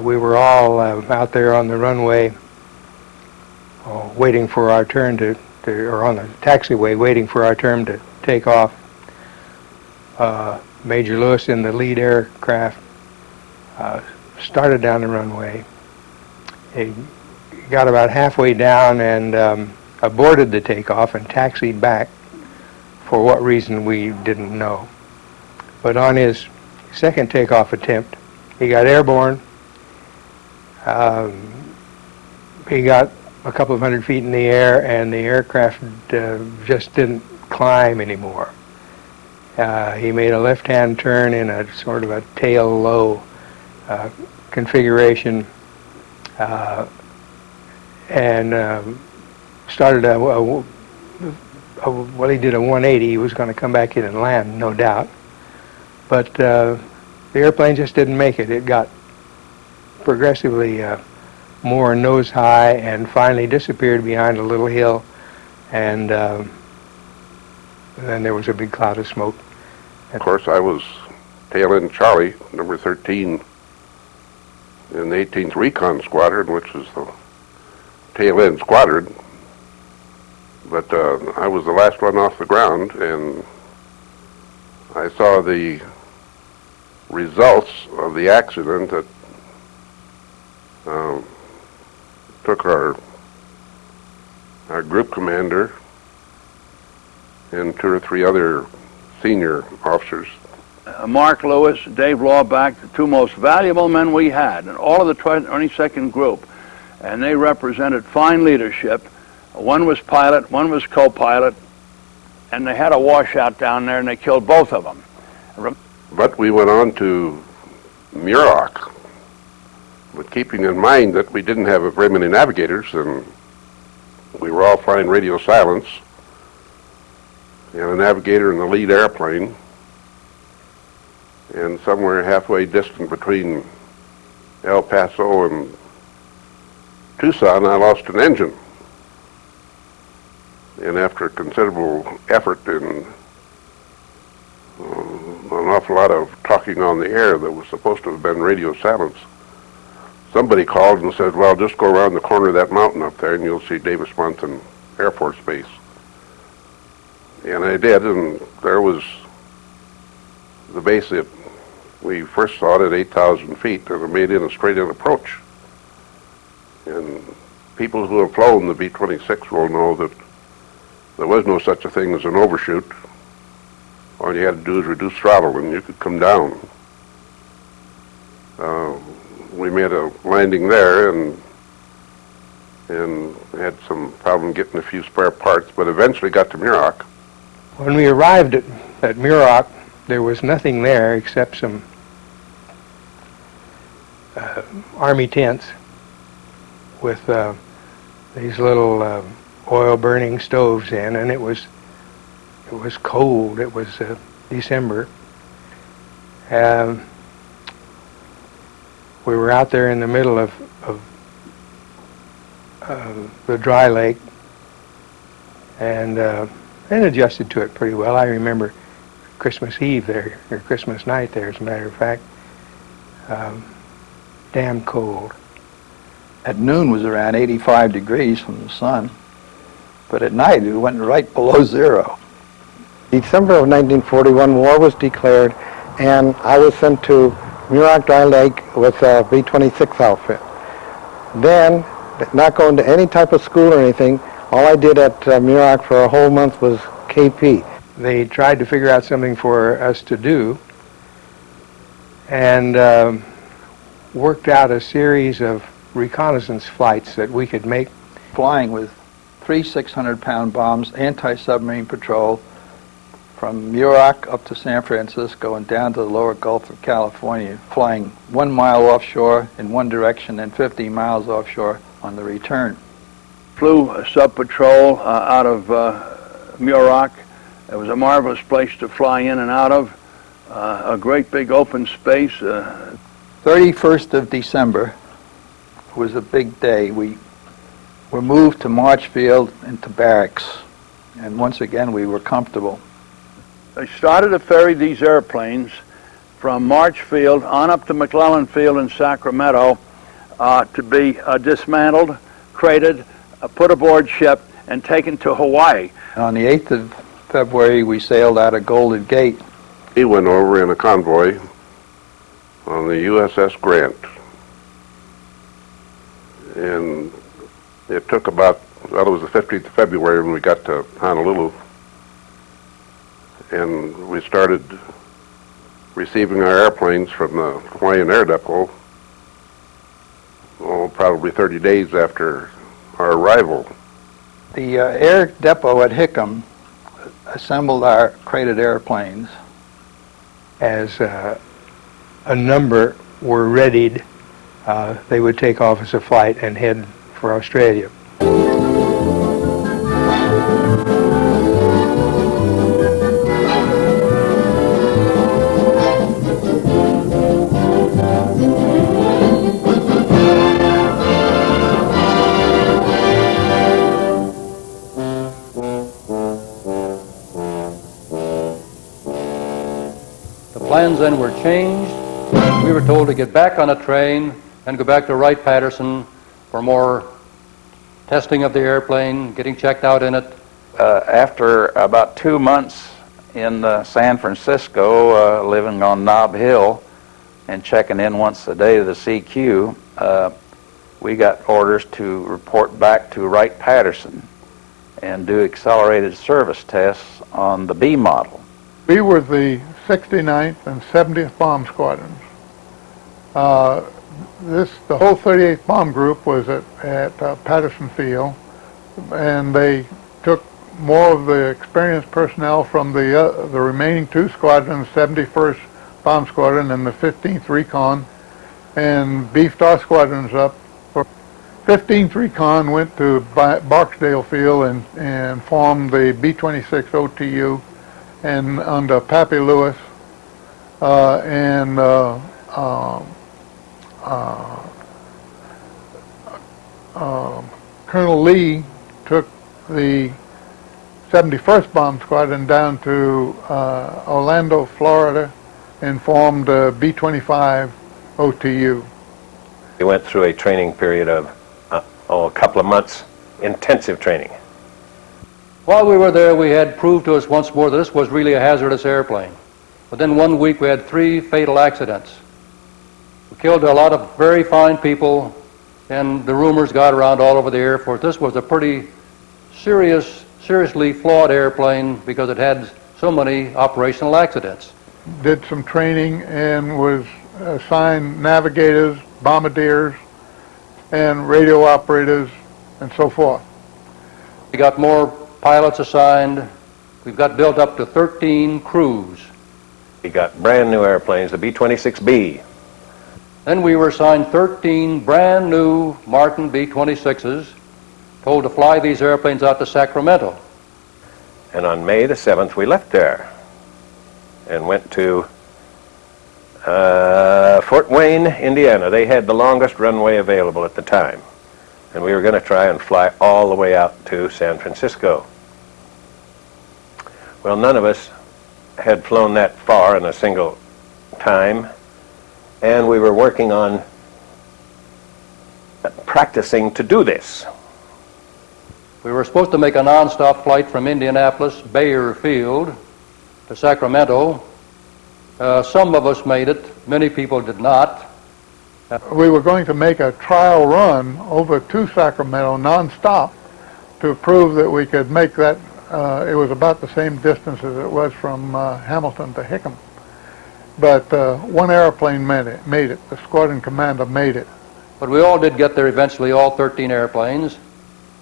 We were all out there on the runway waiting for our turn or on the taxiway waiting for our turn to take off. Major Lewis in the lead aircraft started down the runway. He got about halfway down and aborted the takeoff and taxied back, for what reason we didn't know. But on his second takeoff attempt, he got airborne. He got a couple of hundred feet in the air, and the aircraft just didn't climb anymore. He made a left-hand turn in a sort of a tail-low configuration, and started well, he did a 180. He was going to come back in and land, no doubt. But the airplane just didn't make it. It got progressively more nose high and finally disappeared behind a little hill, and then there was a big cloud of smoke. Of course, I was tail end Charlie, number 13, in the 18th Recon Squadron, which is the tail end squadron. But I was the last one off the ground, and I saw the results of the accident that took our group commander and 2 or 3 other senior officers. Mark Lewis, Dave Lawback, the 2 most valuable men we had, and all of the 22nd Group, and they represented fine leadership. One was pilot, one was co-pilot, and they had a washout down there, and they killed both of them. But we went on to Muroc, but keeping in mind that we didn't have very many navigators, and we were all flying radio silence, and a navigator in the lead airplane, and somewhere halfway distant between El Paso and Tucson, I lost an engine. And after considerable effort and an awful lot of talking on the air that was supposed to have been radio silence, somebody called and said, well, just go around the corner of that mountain up there and you'll see Davis-Monthan Air Force Base. And I did, and there was the base that we first saw it at 8,000 feet, and it made in a straight-in approach. And people who have flown the B-26 will know that there was no such a thing as an overshoot. All you had to do is reduce throttle and you could come down. We made a landing there and had some problem getting a few spare parts, but eventually got to Muroc. When we arrived at Muroc, there was nothing there except some Army tents with these little oil-burning stoves in, and it was cold. It was December. We were out there in the middle of the dry lake, and adjusted to it pretty well. I remember Christmas Eve there, or Christmas night there, as a matter of fact. Damn cold. At noon was around 85 degrees from the sun, but at night it went right below 0. December of 1941, war was declared, and I was sent to Muroc Dry Lake with a B-26 outfit. Then, not going to any type of school or anything, all I did at Muroc for a whole month was KP. They tried to figure out something for us to do, and worked out a series of reconnaissance flights that we could make. Flying with 3 600-pound bombs, anti-submarine patrol, from Muroc up to San Francisco and down to the lower Gulf of California, flying 1 mile offshore in one direction and 50 miles offshore on the return. Flew a sub patrol out of Muroc. It was a marvelous place to fly in and out of. A great big open space. 31st of December was a big day. We were moved to Marchfield into barracks, and once again we were comfortable. They started to ferry these airplanes from Marchfield on up to McClellan Field in Sacramento to be dismantled, crated, put aboard ship, and taken to Hawaii. On the 8th of February, we sailed out of Golden Gate. He went over in a convoy on the USS Grant. And it took about, well, it was the 15th of February when we got to Honolulu. And we started receiving our airplanes from the Hawaiian Air Depot, probably 30 days after our arrival. The air depot at Hickam assembled our crated airplanes. As a number were readied, they would take off as a flight and head for Australia. Plans then were changed. We were told to get back on a train and go back to Wright-Patterson for more testing of the airplane, getting checked out in it. After about 2 months in San Francisco, living on Nob Hill, and checking in once a day to the CQ, we got orders to report back to Wright-Patterson and do accelerated service tests on the B model. We were the 69th and 70th Bomb Squadrons. The whole 38th Bomb Group was at Patterson Field, and they took more of the experienced personnel from the remaining two squadrons, 71st Bomb Squadron and the 15th Recon, and beefed our squadrons up. 15th Recon went to Barksdale Field and formed the B26 OTU, and under Pappy Lewis and Colonel Lee took the 71st Bomb Squadron down to Orlando, Florida, and formed B25 OTU. We went through a training period of a couple of months, intensive training. While we were there, we had proved to us once more that this was really a hazardous airplane. Within 1 week, we had 3 fatal accidents. We killed a lot of very fine people, and the rumors got around all over the Air Force. This was a pretty seriously flawed airplane because it had so many operational accidents. Did some training and was assigned navigators, bombardiers, and radio operators, and so forth. We got more pilots assigned. We've got built up to 13 crews. We got brand new airplanes, the B-26B. Then we were assigned 13 brand new Martin B-26s, told to fly these airplanes out to Sacramento. And on May the 7th, we left there and went to Fort Wayne, Indiana. They had the longest runway available at the time. And we were going to try and fly all the way out to San Francisco. Well, none of us had flown that far in a single time, and we were working on practicing to do this. We were supposed to make a non-stop flight from Indianapolis, Bayer Field, to Sacramento. Some of us made it, many people did not. We were going to make a trial run over to Sacramento non-stop to prove that we could make that. It was about the same distance as it was from Hamilton to Hickam. But one airplane made it. The squadron commander made it. But we all did get there eventually, all 13 airplanes.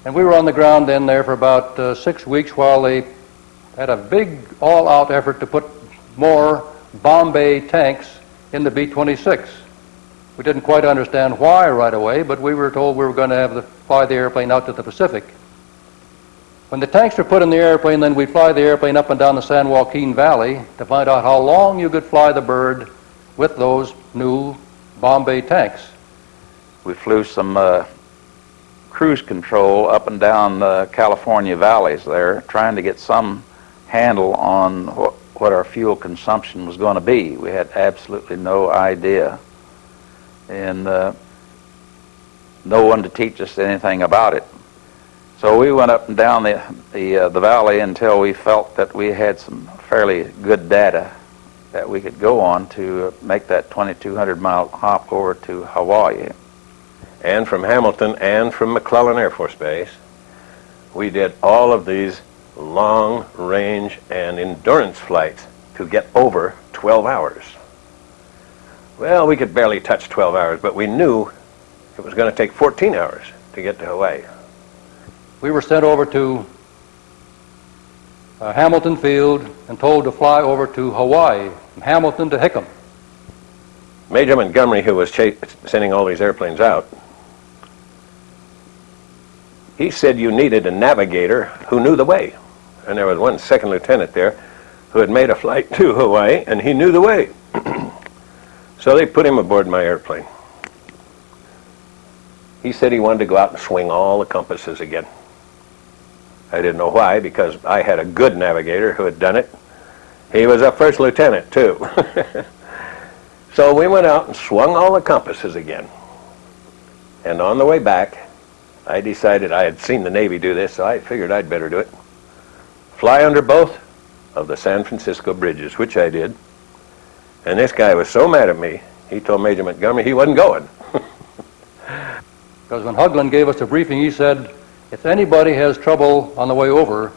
And we were on the ground then there for about 6 weeks while they had a big all-out effort to put more Bombay tanks in the B-26. We didn't quite understand why right away, but we were told we were going to fly the airplane out to the Pacific. When the tanks were put in the airplane, then we'd fly the airplane up and down the San Joaquin Valley to find out how long you could fly the bird with those new Bombay tanks. We flew some cruise control up and down the California valleys there, trying to get some handle on what our fuel consumption was going to be. We had absolutely no idea, and no one to teach us anything about it. So we went up and down the valley until we felt that we had some fairly good data that we could go on to make that 2,200-mile hop over to Hawaii. And from Hamilton and from McClellan Air Force Base, we did all of these long range and endurance flights to get over 12 hours. Well, we could barely touch 12 hours, but we knew it was going to take 14 hours to get to Hawaii. We were sent over to Hamilton Field and told to fly over to Hawaii, from Hamilton to Hickam. Major Montgomery, who was sending all these airplanes out, he said you needed a navigator who knew the way. And there was one second lieutenant there who had made a flight to Hawaii, and he knew the way. So they put him aboard my airplane. He said he wanted to go out and swing all the compasses again. I didn't know why, because I had a good navigator who had done it. He was a first lieutenant, too. So we went out and swung all the compasses again. And on the way back, I decided, I had seen the Navy do this, so I figured I'd better do it. Fly under both of the San Francisco bridges, which I did. And this guy was so mad at me, He told Major Montgomery he wasn't going. Because when Hugland gave us a briefing, he said, if anybody has trouble on the way over,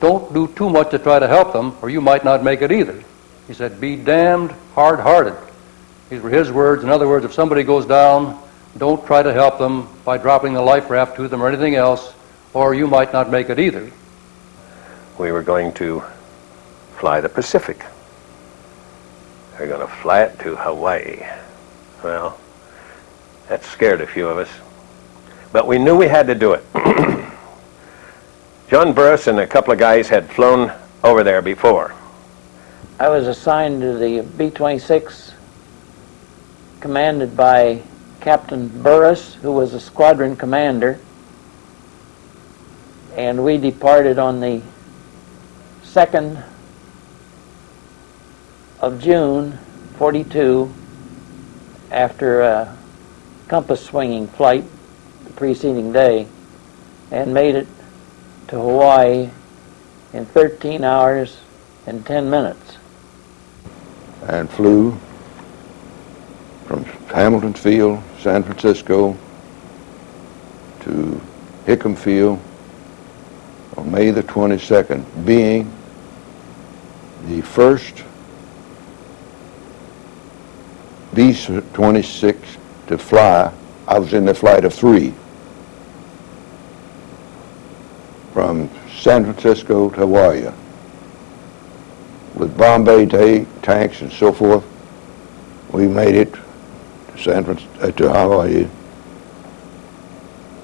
don't do too much to try to help them, or you might not make it either. He said, be damned hard-hearted. These were his words. In other words, if somebody goes down, don't try to help them by dropping the life raft to them or anything else, or you might not make it either. We were going to fly the Pacific. They're going to fly it to Hawaii. Well, that scared a few of us. But we knew we had to do it. John Burris and a couple of guys had flown over there before. I was assigned to the B26 commanded by Captain Burris, who was a squadron commander, and we departed on the 2nd of June, 42, after a compass swinging flight the preceding day, and made it to Hawaii in 13 hours and 10 minutes. And flew from Hamilton Field, San Francisco, to Hickam Field on May the 22nd, being the first B-26 to fly. I was in the flight of 3 from San Francisco to Hawaii with Bombay tanks and so forth. We made it to Hawaii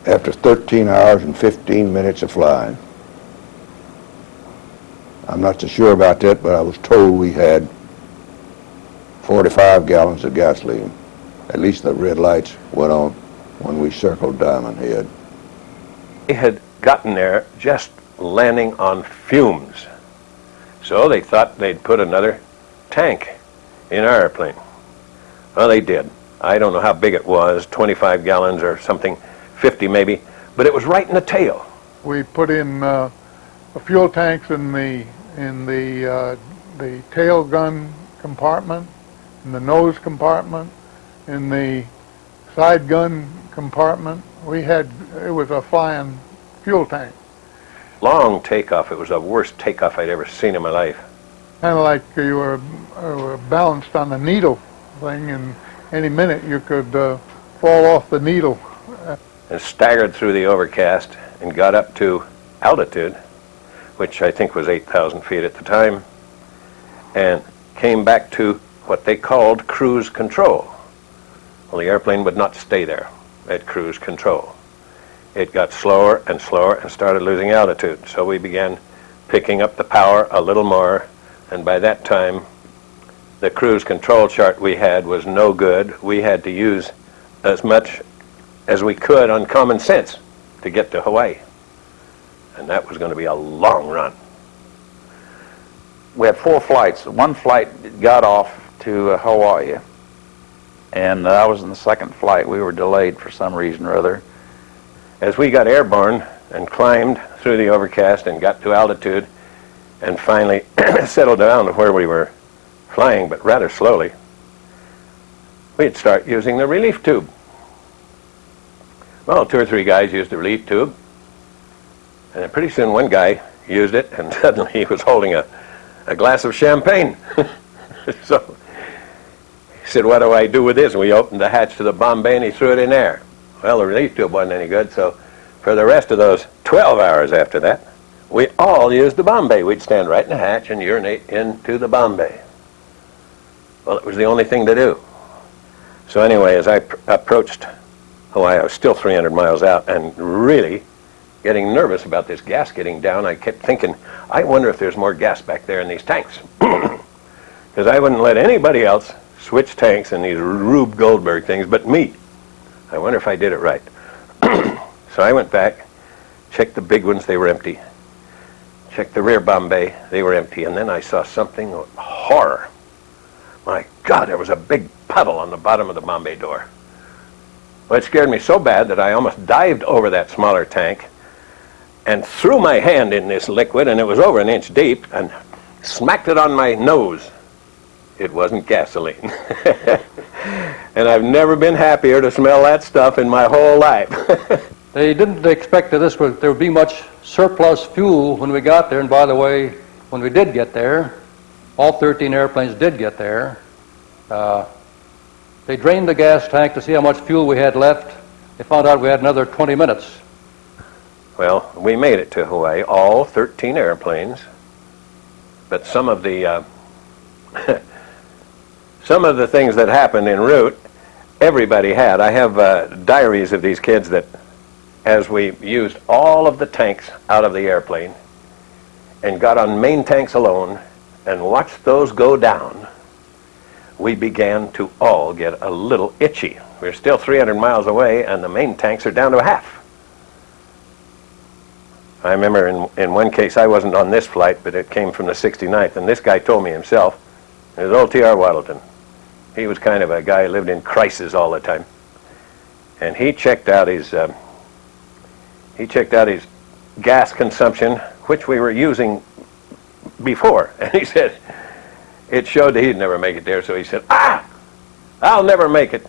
after 13 hours and 15 minutes of flying. I'm not so sure about that, but I was told we had 45 gallons of gasoline. At least the red lights went on when we circled Diamond Head. They had gotten there just landing on fumes. So they thought they'd put another tank in our airplane. Well, they did. I don't know how big it was, 25 gallons or something, 50 maybe, but it was right in the tail. We put in fuel tanks in the tail gun compartment, in the nose compartment, in the side gun compartment. It was a flying fuel tank. Long takeoff. It was the worst takeoff I'd ever seen in my life. Kind of like you were balanced on the needle thing, and any minute you could fall off the needle. And staggered through the overcast and got up to altitude, which I think was 8,000 feet at the time, and came back to what they called cruise control. Well, the airplane would not stay there at cruise control. It got slower and slower and started losing altitude. So we began picking up the power a little more, and by that time, the cruise control chart we had was no good. We had to use as much as we could on common sense to get to Hawaii. And that was going to be a long run. We had 4 flights. One flight got off to Hawaii, and I was in the second flight. We were delayed for some reason or other. As we got airborne and climbed through the overcast and got to altitude and finally settled down to where we were flying, but rather slowly, we'd start using the relief tube. Well, 2 or 3 guys used the relief tube, and then pretty soon one guy used it, and suddenly he was holding a glass of champagne. So he said, what do I do with this? And we opened the hatch to the Bombay, and he threw it in there. Well, the relief tube wasn't any good, so for the rest of those 12 hours after that, we all used the Bombay. We'd stand right in the hatch and urinate into the Bombay. Well, it was the only thing to do. So anyway, as I approached Hawaii, I was still 300 miles out and really getting nervous about this gas getting down. I kept thinking, I wonder if there's more gas back there in these tanks. Because I wouldn't let anybody else switch tanks in these Rube Goldberg things but me. I wonder if I did it right. So I went back, checked the big ones, they were empty. Checked the rear Bombay, they were empty. And then I saw something of horror. My God, there was a big puddle on the bottom of the Bombay door. Well, it scared me so bad that I almost dived over that smaller tank and threw my hand in this liquid, and it was over an inch deep, and smacked it on my nose it wasn't gasoline. And I've never been happier to smell that stuff in my whole life. They didn't expect that there would be much surplus fuel when we got there, and by the way, when we did get there, all 13 airplanes did get there. They drained the gas tank to see how much fuel we had left. They found out we had another 20 minutes. Well, we made it to Hawaii, all 13 airplanes, but some of the some of the things that happened en route, everybody had. I have diaries of these kids that, as we used all of the tanks out of the airplane and got on main tanks alone and watched those go down, we began to all get a little itchy. We're still 300 miles away and the main tanks are down to half. I remember in one case, I wasn't on this flight, but it came from the 69th, and this guy told me himself, it was old T.R. Waddleton. He was kind of a guy who lived in crisis all the time. And he checked out his gas consumption, which we were using before. And he said, it showed that he'd never make it there, so he said, I'll never make it.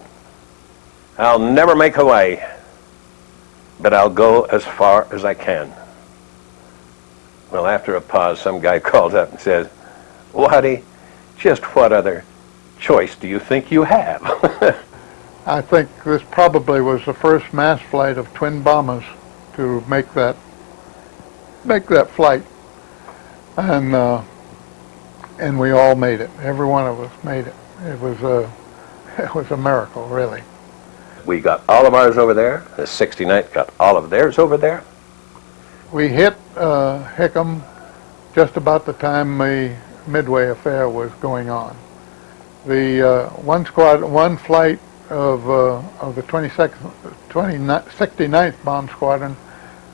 I'll never make Hawaii, but I'll go as far as I can. Well, after a pause, some guy called up and says, Waddy, just what other choice do you think you have? I think this probably was the first mass flight of twin bombers to make that flight, and we all made it. Every one of us made it. It was a miracle, really. We got all of ours over there. The 69th got all of theirs over there. We hit Hickam just about the time the Midway affair was going on. The one flight of the 69th Bomb Squadron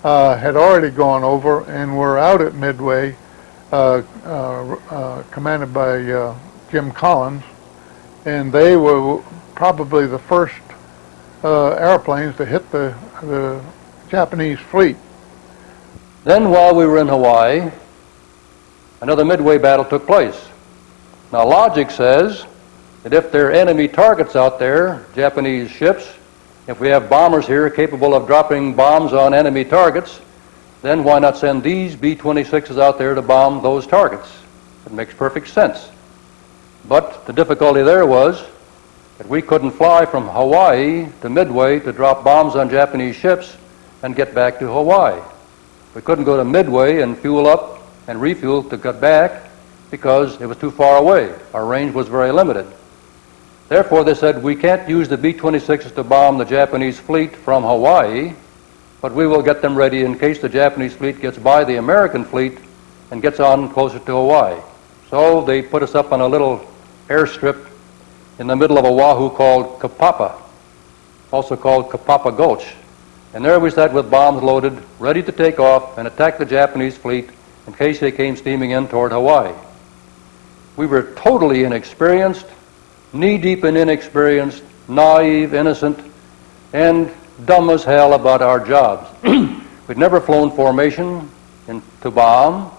had already gone over and were out at Midway, commanded by Jim Collins, and they were probably the first airplanes to hit the Japanese fleet. Then while we were in Hawaii, another Midway battle took place. Now logic says that if there are enemy targets out there, Japanese ships, if we have bombers here capable of dropping bombs on enemy targets, then why not send these B-26s out there to bomb those targets? It makes perfect sense. But the difficulty there was that we couldn't fly from Hawaii to Midway to drop bombs on Japanese ships and get back to Hawaii. We couldn't go to Midway and fuel up and refuel to get back because it was too far away. Our range was very limited. Therefore, they said, we can't use the B-26s to bomb the Japanese fleet from Hawaii, but we will get them ready in case the Japanese fleet gets by the American fleet and gets on closer to Hawaii. So they put us up on a little airstrip in the middle of Oahu called Kapapa, also called Kapapa Gulch. And there we sat with bombs loaded, ready to take off and attack the Japanese fleet in case they came steaming in toward Hawaii. We were totally inexperienced, knee-deep in inexperienced, naive, innocent, and dumb as hell about our jobs. We'd never flown formation to bomb.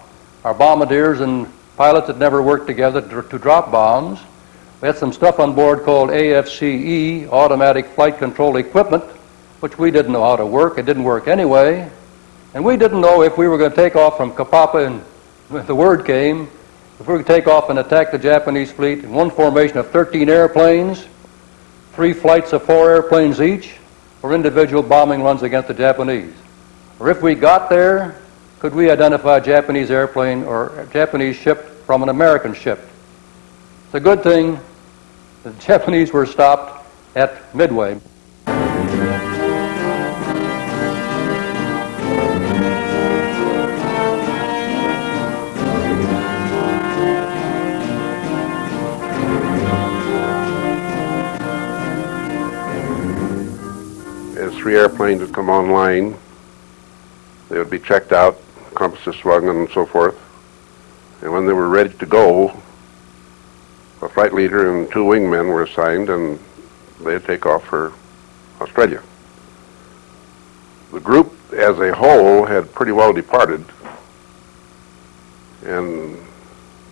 Our bombardiers and pilots had never worked together to drop bombs. We had some stuff on board called AFCE, Automatic Flight Control Equipment, which we didn't know how to work. It didn't work anyway. And we didn't know if we were going to take off from Kapapa, and when the word came, if we were going to take off and attack the Japanese fleet in one formation of 13 airplanes, 3 flights of 4 airplanes each, or individual bombing runs against the Japanese. Or if we got there, could we identify a Japanese airplane or a Japanese ship from an American ship? It's a good thing the Japanese were stopped at Midway. As 3 airplanes would come online, they would be checked out, compasses swung and so forth. And when they were ready to go, a flight leader and 2 wingmen were assigned, and they'd take off for Australia. The group as a whole had pretty well departed, and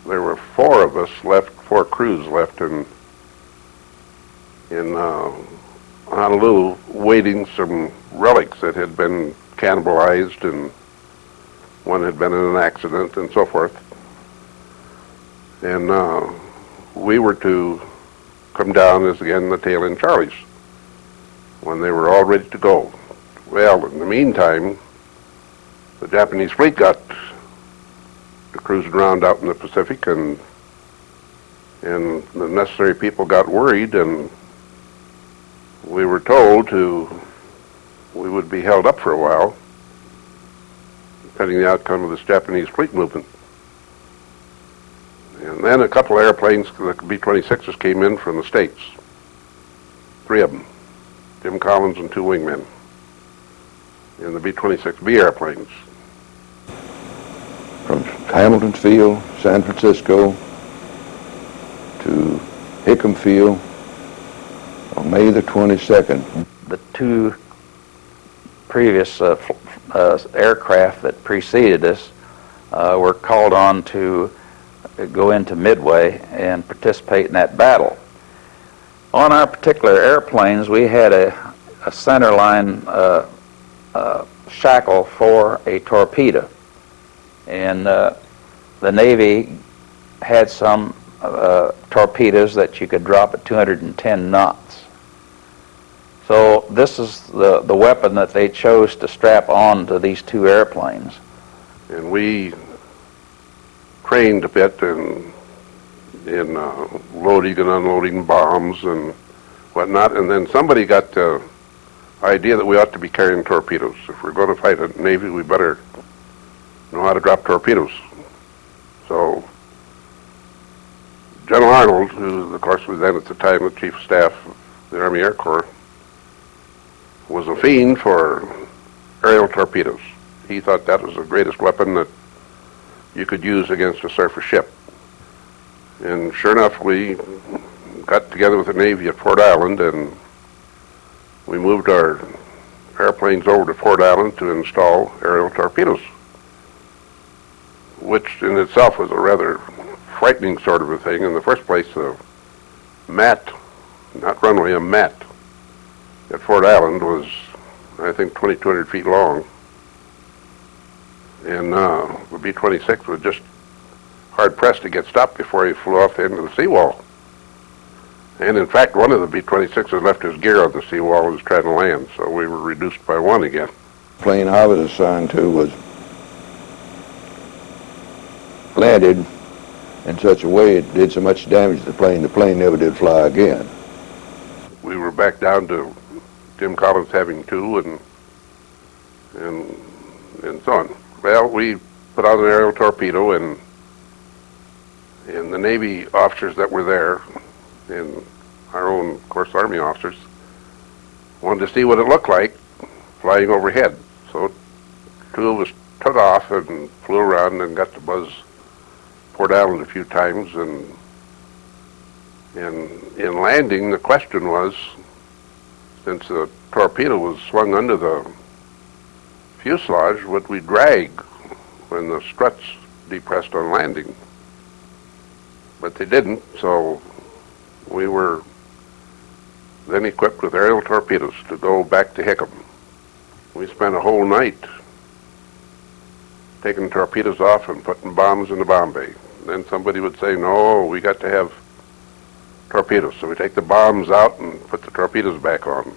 there were 4 of us left, 4 crews left in Honolulu, waiting some relics that had been cannibalized, and one had been in an accident and so forth. And we were to come down as again the tail end Charlies when they were all ready to go. Well, in the meantime, the Japanese fleet got to cruising around out in the Pacific, and the necessary people got worried, and we were told we would be held up for a while, depending on the outcome of this Japanese fleet movement. And then a couple of airplanes, the B-26s, came in from the States. 3 of them, Jim Collins and 2 wingmen, in the B-26B airplanes. From Hamilton Field, San Francisco, to Hickam Field on May the 22nd. The 2 previous aircraft that preceded us were called on to go into Midway and participate in that battle. On our particular airplanes, we had a centerline shackle for a torpedo, and the Navy had some torpedoes that you could drop at 210 knots. So this is the weapon that they chose to strap on to these 2 airplanes. And we trained a bit in loading and unloading bombs and whatnot, and then somebody got the idea that we ought to be carrying torpedoes. If we're going to fight a Navy, we better know how to drop torpedoes. So General Arnold, who of course was then at the time the Chief of Staff of the Army Air Corps, was a fiend for aerial torpedoes. He thought that was the greatest weapon that you could use against a surface ship. And sure enough, we got together with the Navy at Fort Island, and we moved our airplanes over to Fort Island to install aerial torpedoes, which in itself was a rather frightening sort of a thing. In the first place, the mat, not runway, a mat at Fort Island was, I think, 2,200 feet long. And the B-26 was just hard-pressed to get stopped before he flew off the end of the seawall. And in fact, one of the B-26s left his gear on the seawall and was trying to land, so we were reduced by 1 again. The plane I was assigned to was landed in such a way it did so much damage to the plane never did fly again. We were back down to Jim Collins having 2 and so on. Well, we put out an aerial torpedo, and the Navy officers that were there, and our own, of course, Army officers, wanted to see what it looked like flying overhead. So 2 of us took off and flew around and got to buzz Port Island a few times, and in landing, the question was, since the torpedo was swung under the fuselage, would we drag when the struts depressed on landing? But they didn't, so we were then equipped with aerial torpedoes to go back to Hickam. We spent a whole night taking torpedoes off and putting bombs in the bomb bay. Then somebody would say, no, we got to have torpedoes. So we take the bombs out and put the torpedoes back on.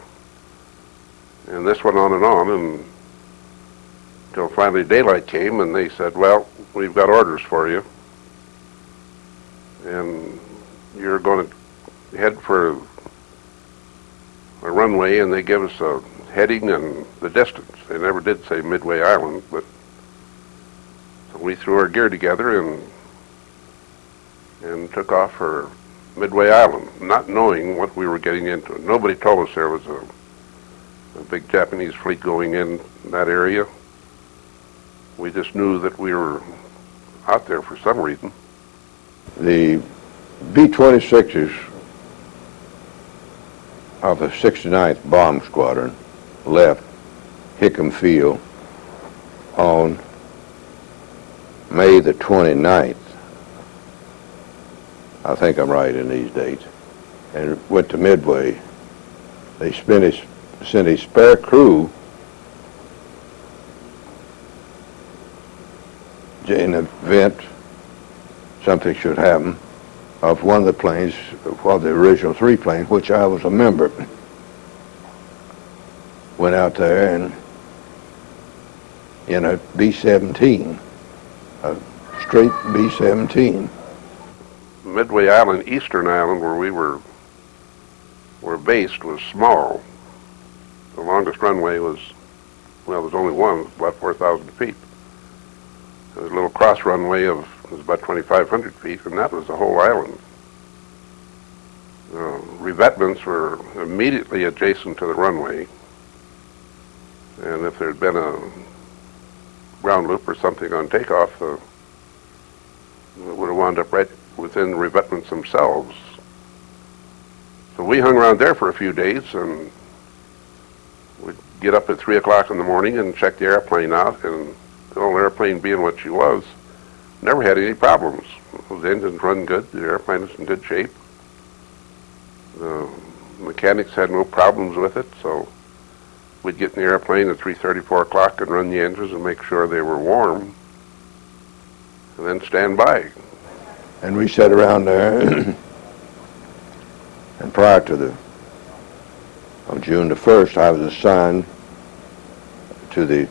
And this went on and until finally daylight came, and they said, well, we've got orders for you, and you're going to head for a runway, and they give us a heading and the distance. They never did say Midway Island, but so we threw our gear together and took off for Midway Island, not knowing what we were getting into. Nobody told us there was a big Japanese fleet going in that area. We just knew that we were out there for some reason. The B-26s of the 69th Bomb Squadron left Hickam Field on May the 29th I think I'm right in these dates, and went to Midway. They sent a spare crew in the event something should happen of one of the planes, of the original 3 planes, which I was a member. Went out there and in a B-17, a straight B-17. Midway Island, Eastern Island, where we were based, was small. The longest runway was, well, there's only one, about 4,000 feet. There was a little cross runway of, it was about 2,500 feet, and that was the whole island. Revetments were immediately adjacent to the runway, and if there had been a ground loop or something on takeoff, it would have wound up right within the revetments themselves. So we hung around there for a few days, and we'd get up at 3 o'clock in the morning and check the airplane out, and the old airplane being what she was, never had any problems. The engines run good, the airplane is in good shape. The mechanics had no problems with it, so we'd get in the airplane at 3:30, 4 o'clock and run the engines and make sure they were warm, and then stand by. And we sat around there, and prior to on June the 1st, I was assigned to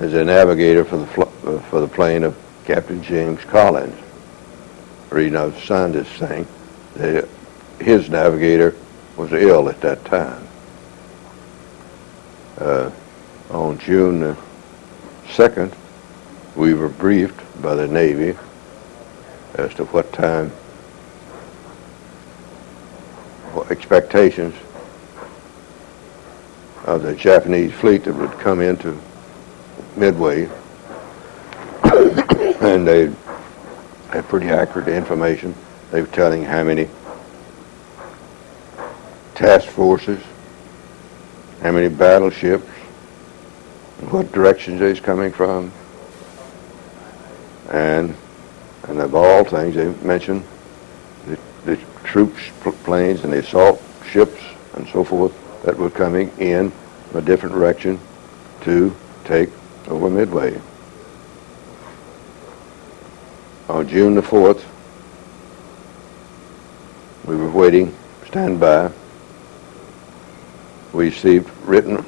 as a navigator for the plane of Captain James Collins. The reason I was assigned this thing, his navigator was ill at that time. On June the 2nd, we were briefed by the Navy as to what time, what expectations of the Japanese fleet that would come into Midway, and they had pretty accurate information. They were telling how many task forces, how many battleships, and what directions they was coming from, and of all things, they mentioned the troops planes and the assault ships and so forth that were coming in a different direction to take over Midway. On June the 4th, we were waiting, stand by. We received written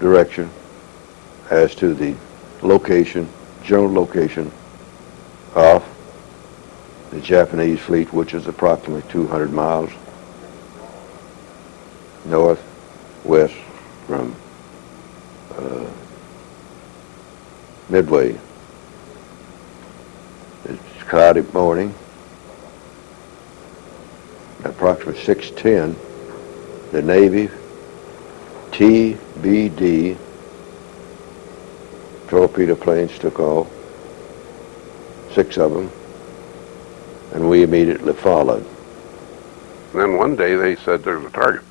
direction as to the location, general location of the Japanese fleet, which is approximately 200 miles northwest from Midway. It's cloudy morning. At approximately 6:10, the Navy TBD torpedo planes took off, 6 of them, and we immediately followed. And then one day they said there's a target.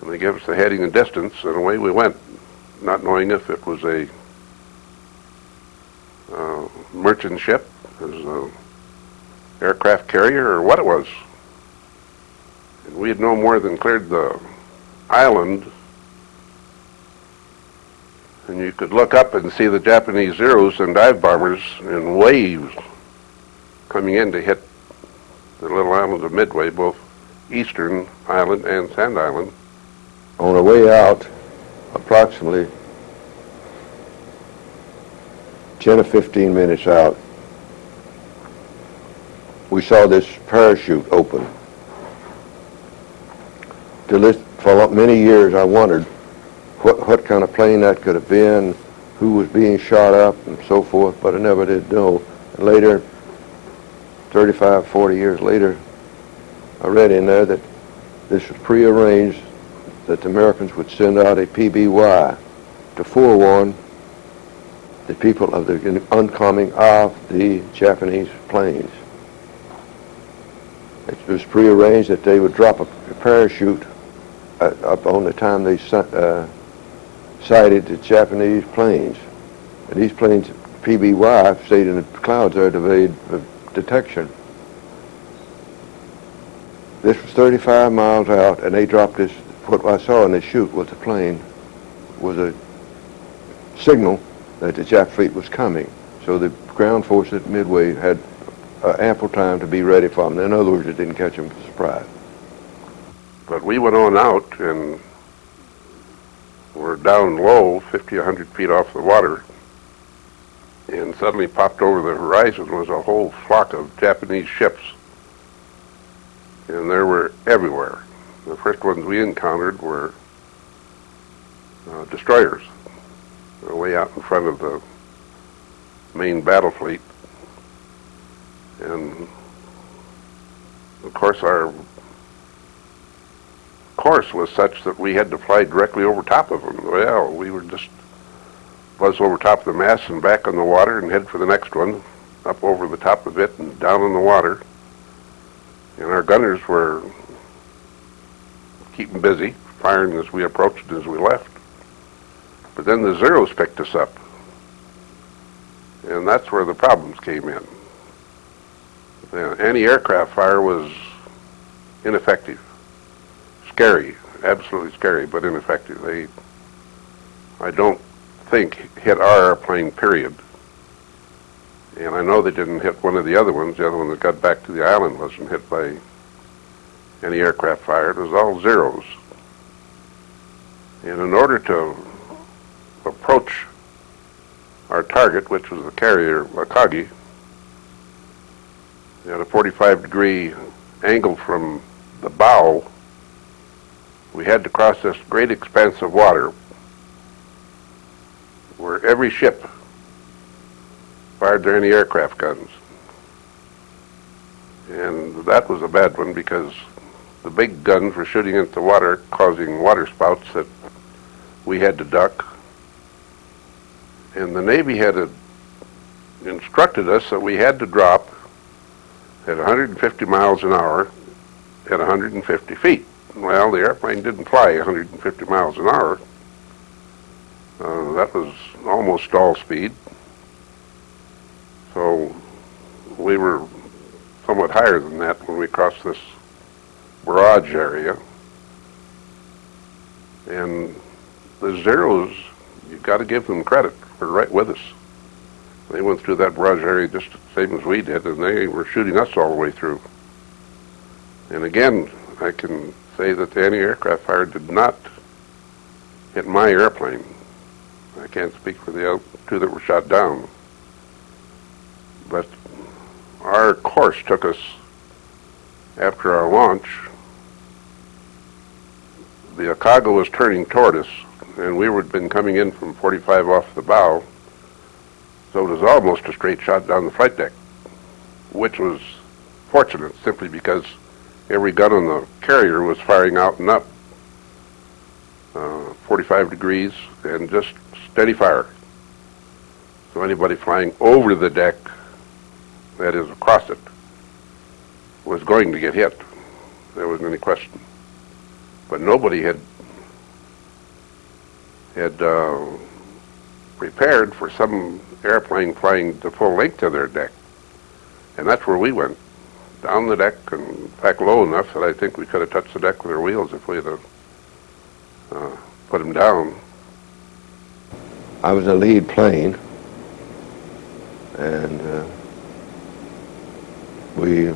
And they gave us the heading and distance, and away we went, not knowing if it was a merchant ship, as an aircraft carrier, or what it was. And we had no more than cleared the island, and you could look up and see the Japanese Zeros and dive bombers in waves coming in to hit the little islands of Midway, both Eastern Island and Sand Island. On our way out, approximately 10 or 15 minutes out, we saw this parachute open. For many years I wondered what kind of plane that could have been, who was being shot up and so forth, but I never did know. And later, 35, 40 years later, I read in there that this was prearranged, that the Americans would send out a PBY to forewarn the people of the oncoming of the Japanese planes. It was prearranged that they would drop a parachute up on the time they sighted the Japanese planes. And these planes PBY stayed in the clouds there to evade detection. This was 35 miles out, and they dropped this. What I saw in the chute with the plane was a signal that the Jap fleet was coming. So the ground force at Midway had ample time to be ready for them. In other words, it didn't catch them by surprise. But we went on out and were down low, 50, 100 feet off the water, and suddenly popped over the horizon was a whole flock of Japanese ships. And they were everywhere. The first ones we encountered were destroyers, way out in front of the main battle fleet. And of course our course was such that we had to fly directly over top of them. Well, we were just buzz over top of the mast and back on the water and head for the next one, up over the top of it and down in the water. And our gunners were keeping busy, firing as we approached and as we left. But then the Zeros picked us up. And that's where the problems came in. The anti-aircraft fire was ineffective. Scary, absolutely scary, but ineffective. They, I don't think, hit our airplane, period. And I know they didn't hit one of the other ones. The other one that got back to the island wasn't hit by any aircraft fire. It was all Zeros. And in order to approach our target, which was the carrier Akagi, at a 45-degree angle from the bow, we had to cross this great expanse of water where every ship fired their anti-aircraft guns. And that was a bad one because the big guns were shooting into the water, causing water spouts that we had to duck. And the Navy had instructed us that we had to drop at 150 miles an hour at 150 feet. Well, the airplane didn't fly 150 miles an hour. That was almost stall speed. So we were somewhat higher than that when we crossed this barrage area. And the Zeros, you've got to give them credit, were right with us. They went through that barrage area just the same as we did, and they were shooting us all the way through. And again, I can say that the anti-aircraft fire did not hit my airplane. I can't speak for the two that were shot down. But our course took us, after our launch, the Akaga was turning toward us, and we had been coming in from 45 off the bow, so it was almost a straight shot down the flight deck, which was fortunate simply because every gun on the carrier was firing out and up, 45 degrees, and just steady fire. So anybody flying over the deck, that is across it, was going to get hit. There wasn't any question. But nobody had prepared for some airplane flying the full length of their deck. And that's where we went, down the deck and back low enough that I think we could have touched the deck with our wheels if we had put them down. I was in the lead plane, and we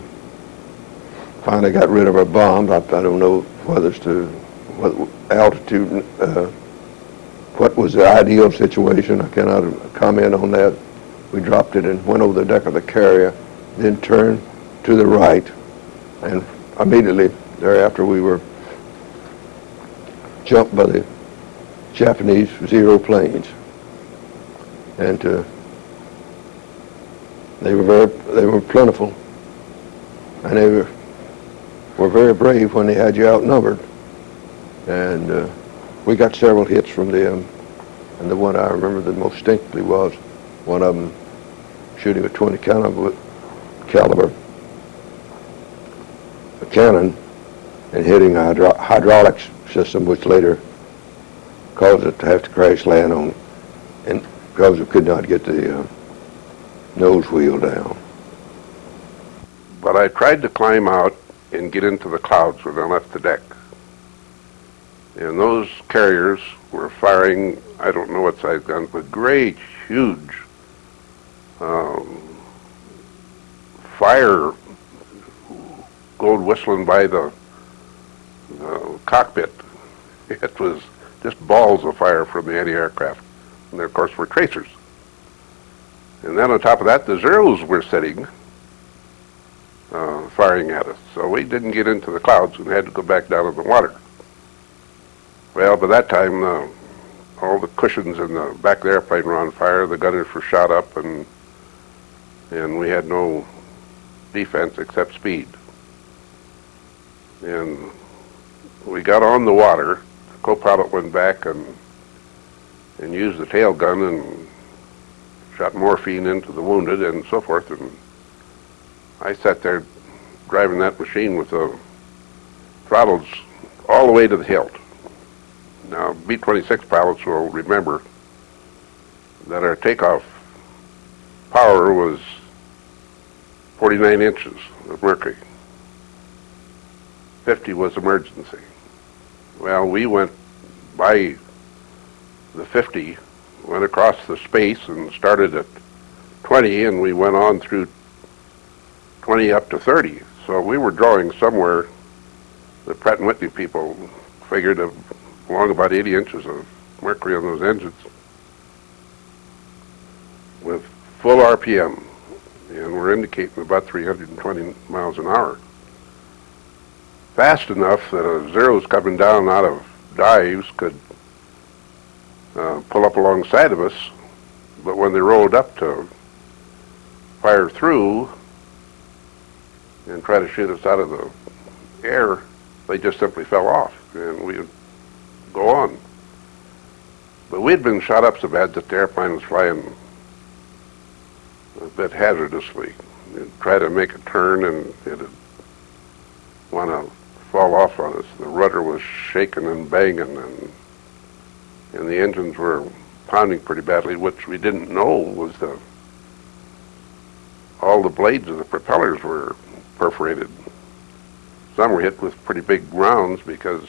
finally got rid of our bombs. I don't know whether it's to what altitude, what was the ideal situation. I cannot comment on that. We dropped it and went over the deck of the carrier, then turned to the right, and immediately thereafter we were jumped by the Japanese Zero planes. And they were plentiful, and they were very brave when they had you outnumbered. And we got several hits from them, and the one I remember the most distinctly was one of them shooting a 20 caliber cannon and hitting a hydraulics system, which later caused it to have to crash land on, and because it could not get the nose wheel down. But I tried to climb out and get into the clouds when I left the deck. And those carriers were firing, I don't know what size guns, but great, huge fire gold whistling by the cockpit. It was just balls of fire from the anti-aircraft. And there, of course, were tracers. And then on top of that, the Zeros were sitting, firing at us. So we didn't get into the clouds and had to go back down in the water. Well, by that time, all the cushions in the back of the airplane were on fire. The gunners were shot up, and we had no defense except speed. And we got on the water. The co-pilot went back and used the tail gun and shot morphine into the wounded and so forth. And I sat there driving that machine with the throttles all the way to the hilt. Now, B-26 pilots will remember that our takeoff power was 49 inches of mercury. 50 was emergency. Well, we went by the 50, went across the space and started at 20, and we went on through 20 up to 30. So we were drawing somewhere, the Pratt & Whitney people figured along about 80 inches of mercury on those engines with full RPM, and we're indicating about 320 miles an hour. Fast enough that a Zeros coming down out of dives could pull up alongside of us, but when they rolled up to fire through and try to shoot us out of the air, they just simply fell off, and we would go on. But we'd been shot up so bad that the airplane was flying a bit hazardously. It'd try to make a turn, and it'd want to fall off on us. The rudder was shaking and banging, and the engines were pounding pretty badly, which we didn't know was all the blades of the propellers were perforated. Some were hit with pretty big rounds because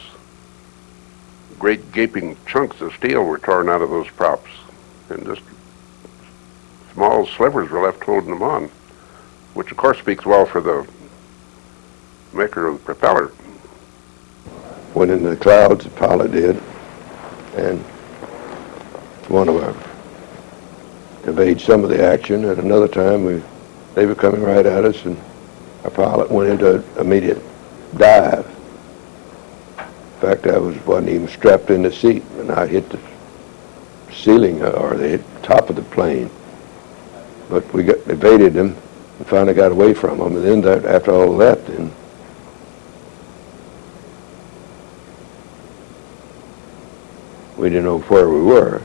great gaping chunks of steel were torn out of those props, and just small slivers were left holding them on, which of course speaks well for the maker of the propeller. Went into the clouds, the pilot did, and one of our evaded some of the action. At another time, they were coming right at us, and our pilot went into an immediate dive. In fact, I wasn't even strapped in the seat, and I hit the ceiling, or the top of the plane. But we evaded them and finally got away from them. And then after all that, then we didn't know where we were.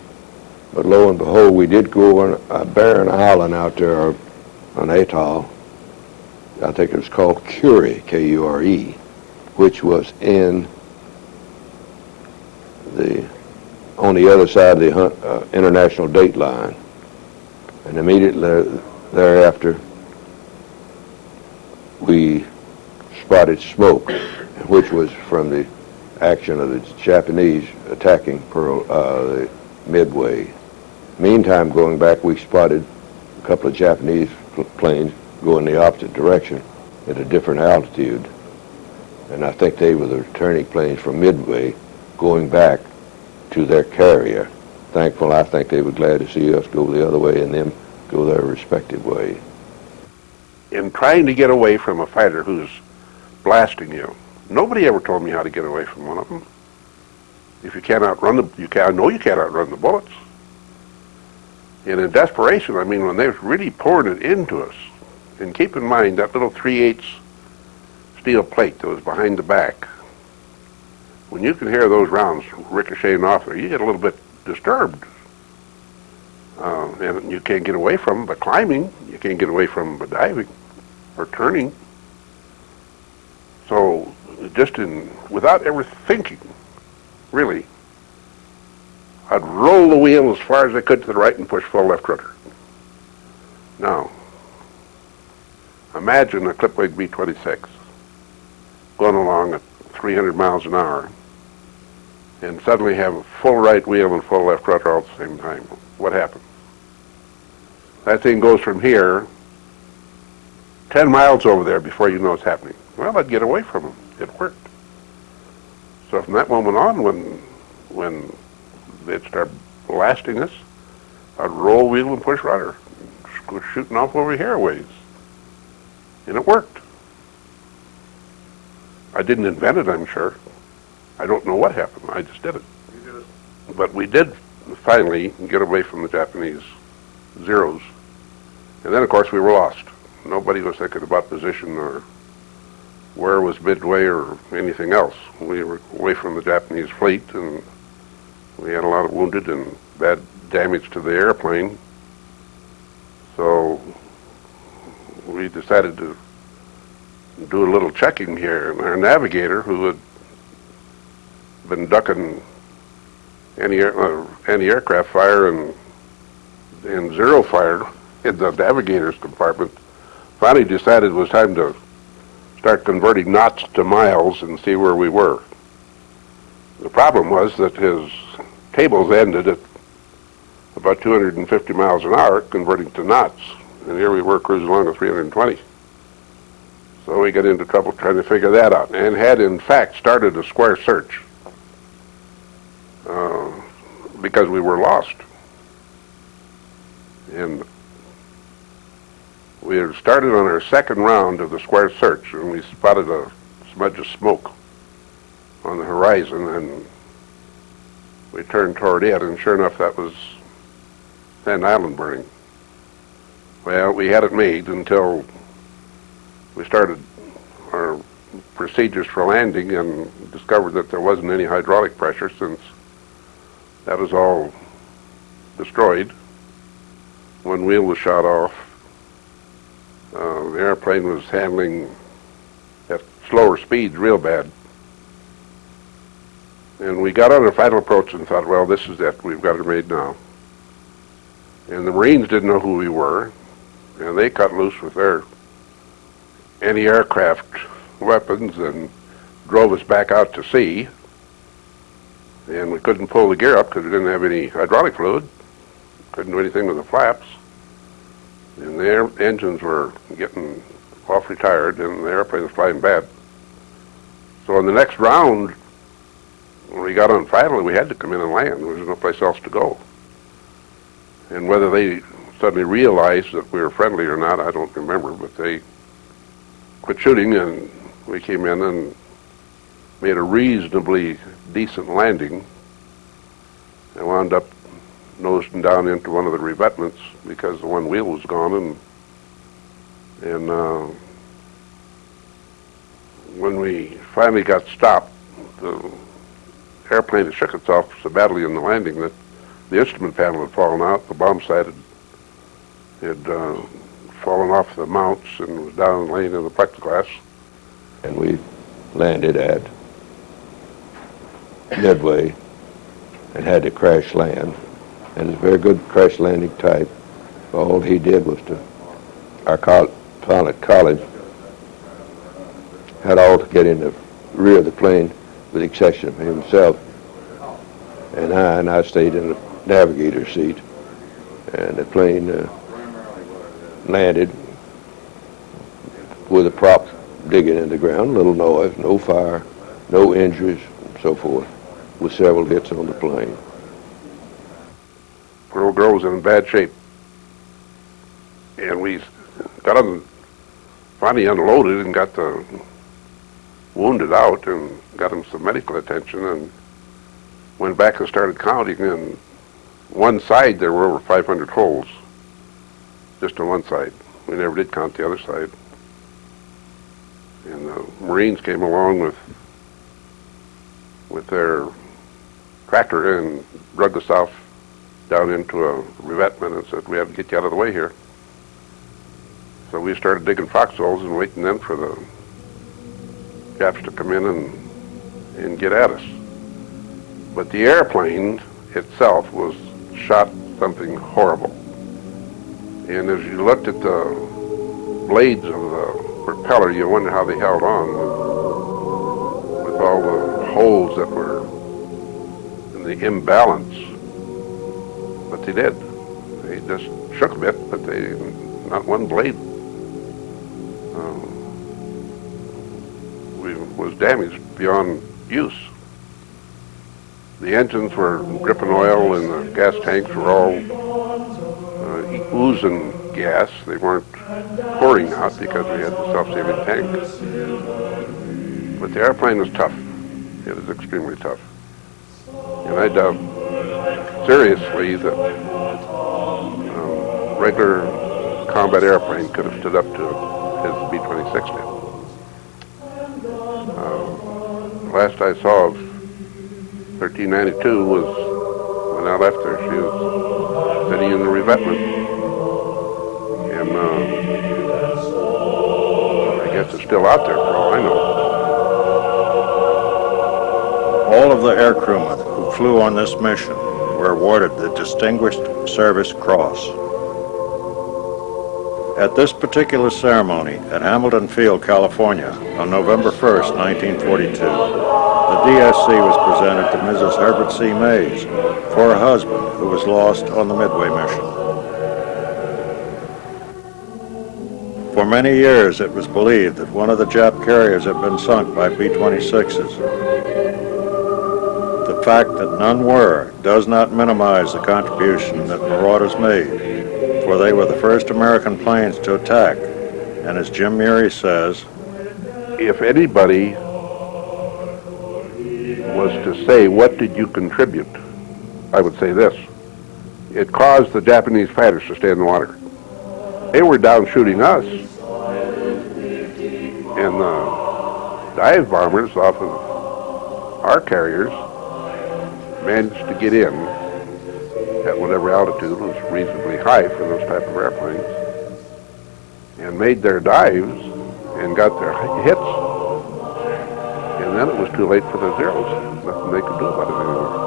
But lo and behold, we did go on a barren island out there, or an atoll. I think it was called Kure, K-U-R-E, which was on the other side of the international date line. And immediately thereafter, we spotted smoke, which was from the action of the Japanese attacking the Midway. Meantime, going back, we spotted a couple of Japanese planes going the opposite direction at a different altitude. And I think they were the returning planes from Midway going back to their carrier. Thankful, I think they were glad to see us go the other way and them go their respective way. In trying to get away from a fighter who's blasting you, nobody ever told me how to get away from one of them. If you can't outrun them, I know you can't outrun the bullets. And in desperation, I mean, when they was really pouring it into us, and keep in mind that little 3/8 steel plate that was behind the back, when you can hear those rounds ricocheting off there, you get a little bit disturbed. And you can't get away from them by climbing. You can't get away from them by diving or turning. So just without ever thinking, really, I'd roll the wheel as far as I could to the right and push full left rudder. Now, imagine a clip-wing B-26 going along at 300 miles an hour and suddenly have a full right wheel and full left rudder all at the same time. What happens? That thing goes from here 10 miles over there before you know what's happening. Well, I'd get away from them. It worked. So from that moment on, when they'd start blasting us, I'd roll wheel and push rudder, shooting off over here a ways. And it worked. I didn't invent it, I'm sure. I don't know what happened. I just did it. But we did finally get away from the Japanese Zeros. And then, of course, we were lost. Nobody was thinking about position or where was Midway or anything else. We were away from the Japanese fleet, and we had a lot of wounded and bad damage to the airplane. So we decided to do a little checking here, and our navigator, who had been ducking any aircraft fire and Zero fire in the navigator's compartment, finally decided it was time to start converting knots to miles and see where we were. The problem was that his tables ended at about 250 miles an hour, converting to knots, and here we were cruising along at 320. So we got into trouble trying to figure that out, and had in fact started a square search because we were lost. And we had started on our second round of the square search, and we spotted a smudge of smoke on the horizon, and we turned toward it, and sure enough, that was Sand Island burning. Well, we had it made until we started our procedures for landing and discovered that there wasn't any hydraulic pressure, since that was all destroyed. One wheel was shot off. The airplane was handling at slower speeds real bad. And we got on a final approach and thought, well, this is it. We've got it made now. And the Marines didn't know who we were, and they cut loose with their anti-aircraft weapons and drove us back out to sea. And we couldn't pull the gear up because we didn't have any hydraulic fluid. Couldn't do anything with the flaps. And the engines were getting awfully tired, and the airplane was flying bad. So in the next round, when we got on finally, we had to come in and land. There was no place else to go. And whether they suddenly realized that we were friendly or not, I don't remember, but they quit shooting, and we came in and made a reasonably decent landing and wound up nosing down into one of the revetments because the one wheel was gone, and when we finally got stopped, the airplane had shook itself so badly in the landing that the instrument panel had fallen out, the bomb sight had fallen off the mounts and was down laying in the plexiglass. And we landed at Midway and had to crash land. And it's a very good crash landing type. All he did was our pilot college had all to get in the rear of the plane with the exception of himself. And I stayed in the navigator seat. And the plane landed with a prop digging in the ground, little noise, no fire, no injuries, and so forth, with several hits on the plane. Poor old girl was in bad shape. And we got on, finally unloaded and got the wounded out and got them some medical attention, and went back and started counting. And one side there were over 500 holes, just on one side. We never did count the other side. And the Marines came along with their tractor and drug us off down into a revetment and said, we have to get you out of the way here. So we started digging foxholes and waiting then for the Japs to come in and get at us. But the airplane itself was shot something horrible. And as you looked at the blades of the propeller, you wonder how they held on with all the holes that were in the imbalance. But they did. They just shook a bit, but they, not one blade was damaged beyond use. The engines were dripping oil and the gas tanks were all oozing gas. They weren't pouring out because we had the self-saving tank. But the airplane was tough. It was extremely tough. And I doubt seriously that regular combat airplane could have stood up to his B-26 did. Last I saw of 1392 was when I left her. She was sitting in the revetment. And I guess it's still out there for all I know. All of the air crewmen who flew on this mission were awarded the Distinguished Service Cross. At this particular ceremony at Hamilton Field, California, on November 1st, 1942, the DSC was presented to Mrs. Herbert C. Mays for her husband, who was lost on the Midway mission. For many years, it was believed that one of the Jap carriers had been sunk by B-26s. The fact that none were does not minimize the contribution that Marauders made, for they were the first American planes to attack. And as Jim Muri says, if anybody was to say, what did you contribute? I would say this. It caused the Japanese fighters to stay in the water. They were down shooting us. And the dive bombers off of our carriers managed to get in at whatever altitude was reasonably high for those type of airplanes, and made their dives and got their hits, and then it was too late for the Zeros. Nothing they could do about it anymore.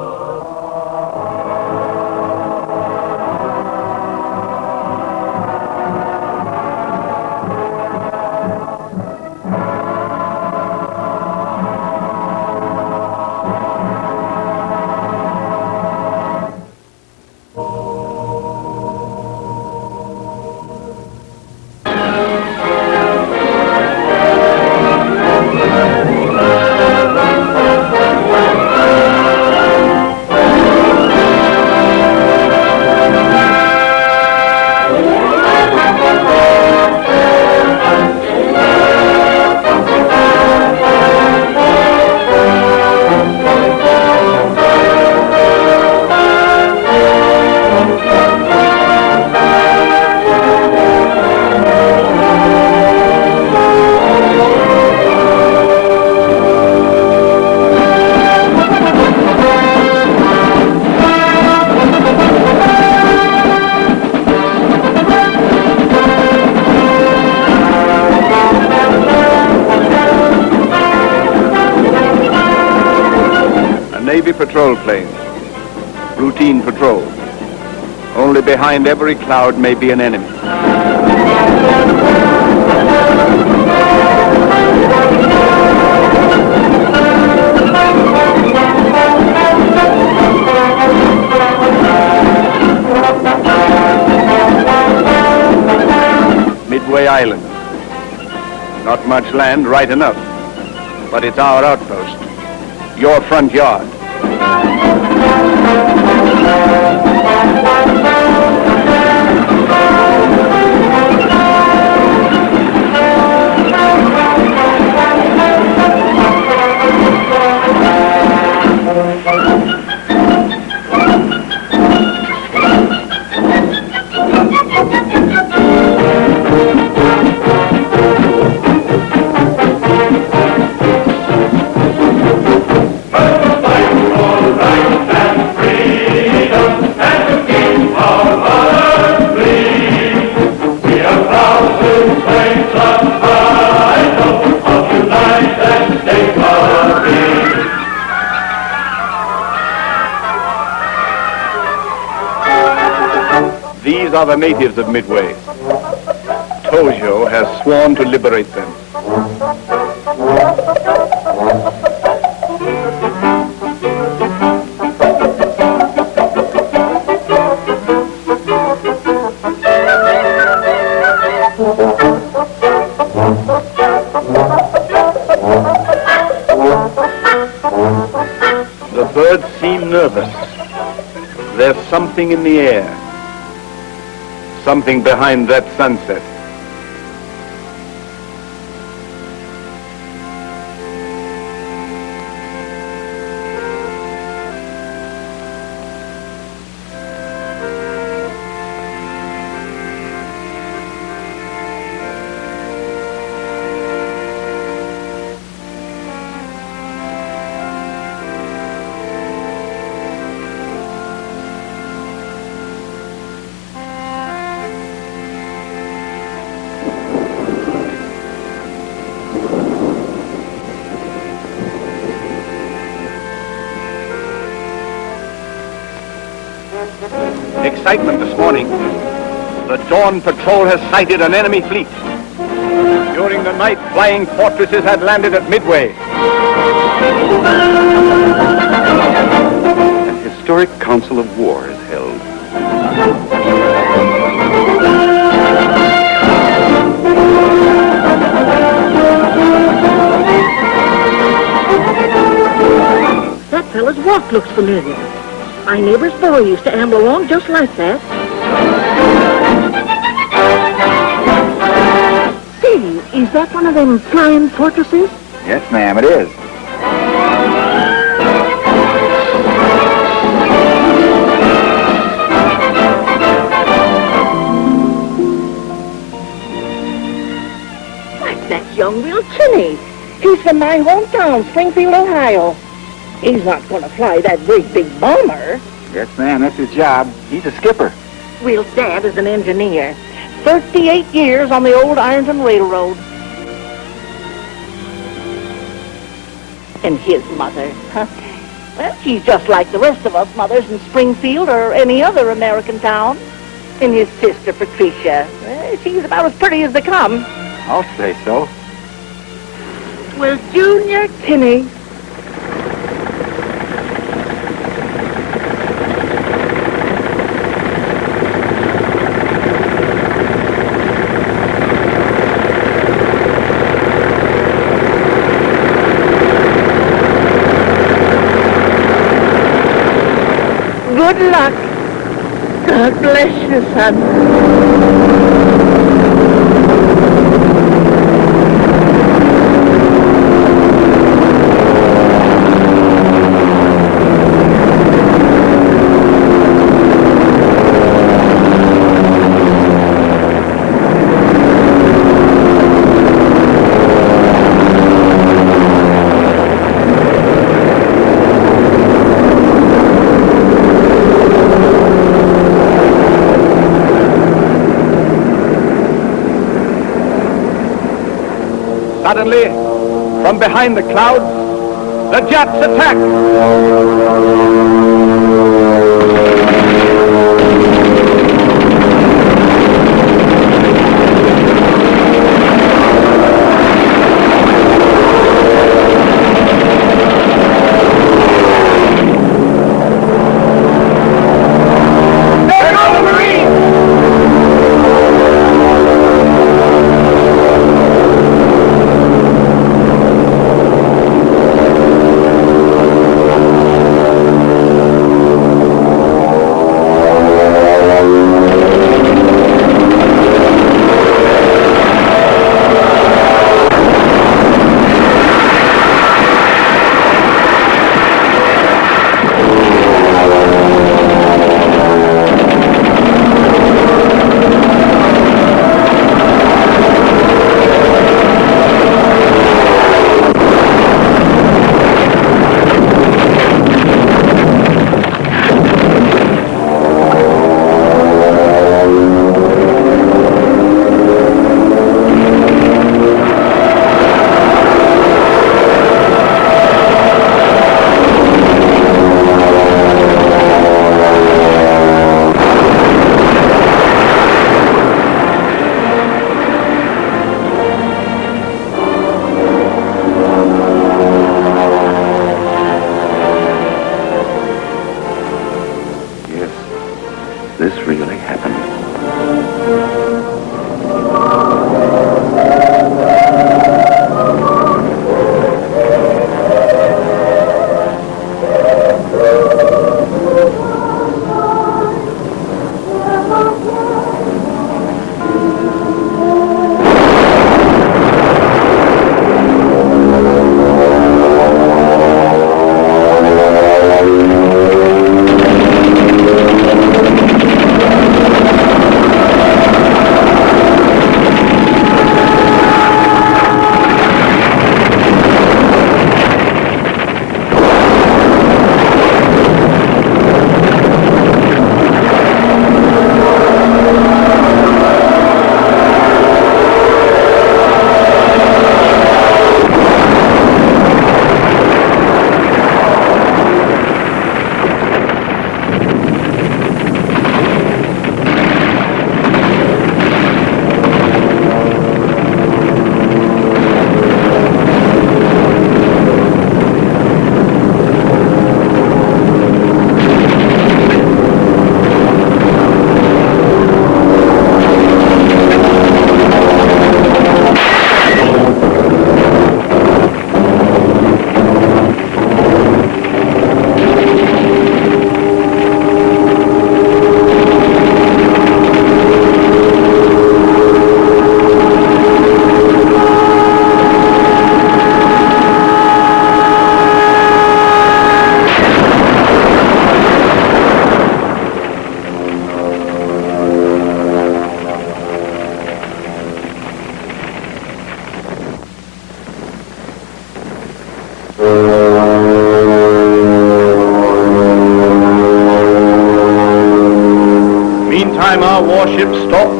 Patrol plane, routine patrol. Only behind every cloud may be an enemy. Midway Island. Not much land, right enough. But it's our outpost. Your front yard. All right. are the natives of Midway. Tojo has sworn to liberate them. The birds seem nervous. There's something in the air. Something behind that sunset. Excitement this morning. The Dawn Patrol has sighted an enemy fleet. During the night, flying fortresses had landed at Midway. An historic council of war is held. That fellow's walk looks familiar. My neighbor's boy used to amble along just like that. Say, is that one of them flying fortresses? Yes, ma'am, it is. That's that young Will Kinney. He's from my hometown, Springfield, Ohio. He's not going to fly that great big bomber. Yes, ma'am, that's his job. He's a skipper. Will's dad is an engineer. 38 years on the old Ironton Railroad. And his mother, huh? Well, she's just like the rest of us mothers in Springfield or any other American town. And his sister, Patricia, she's about as pretty as they come. I'll say so. Well, Junior Kinney. Good luck. God bless you, son. Suddenly, from behind the clouds, the Japs attack.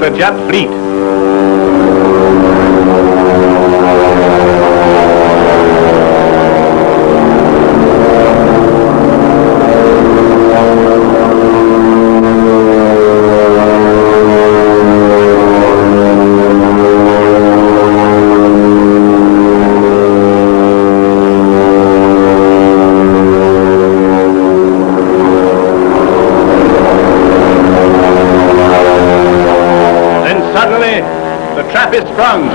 the Jap fleet. Suddenly, the trap is sprung.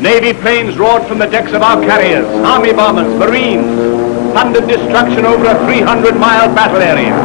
Navy planes roared from the decks of our carriers, Army bombers, Marines, thundered destruction over a 300-mile battle area.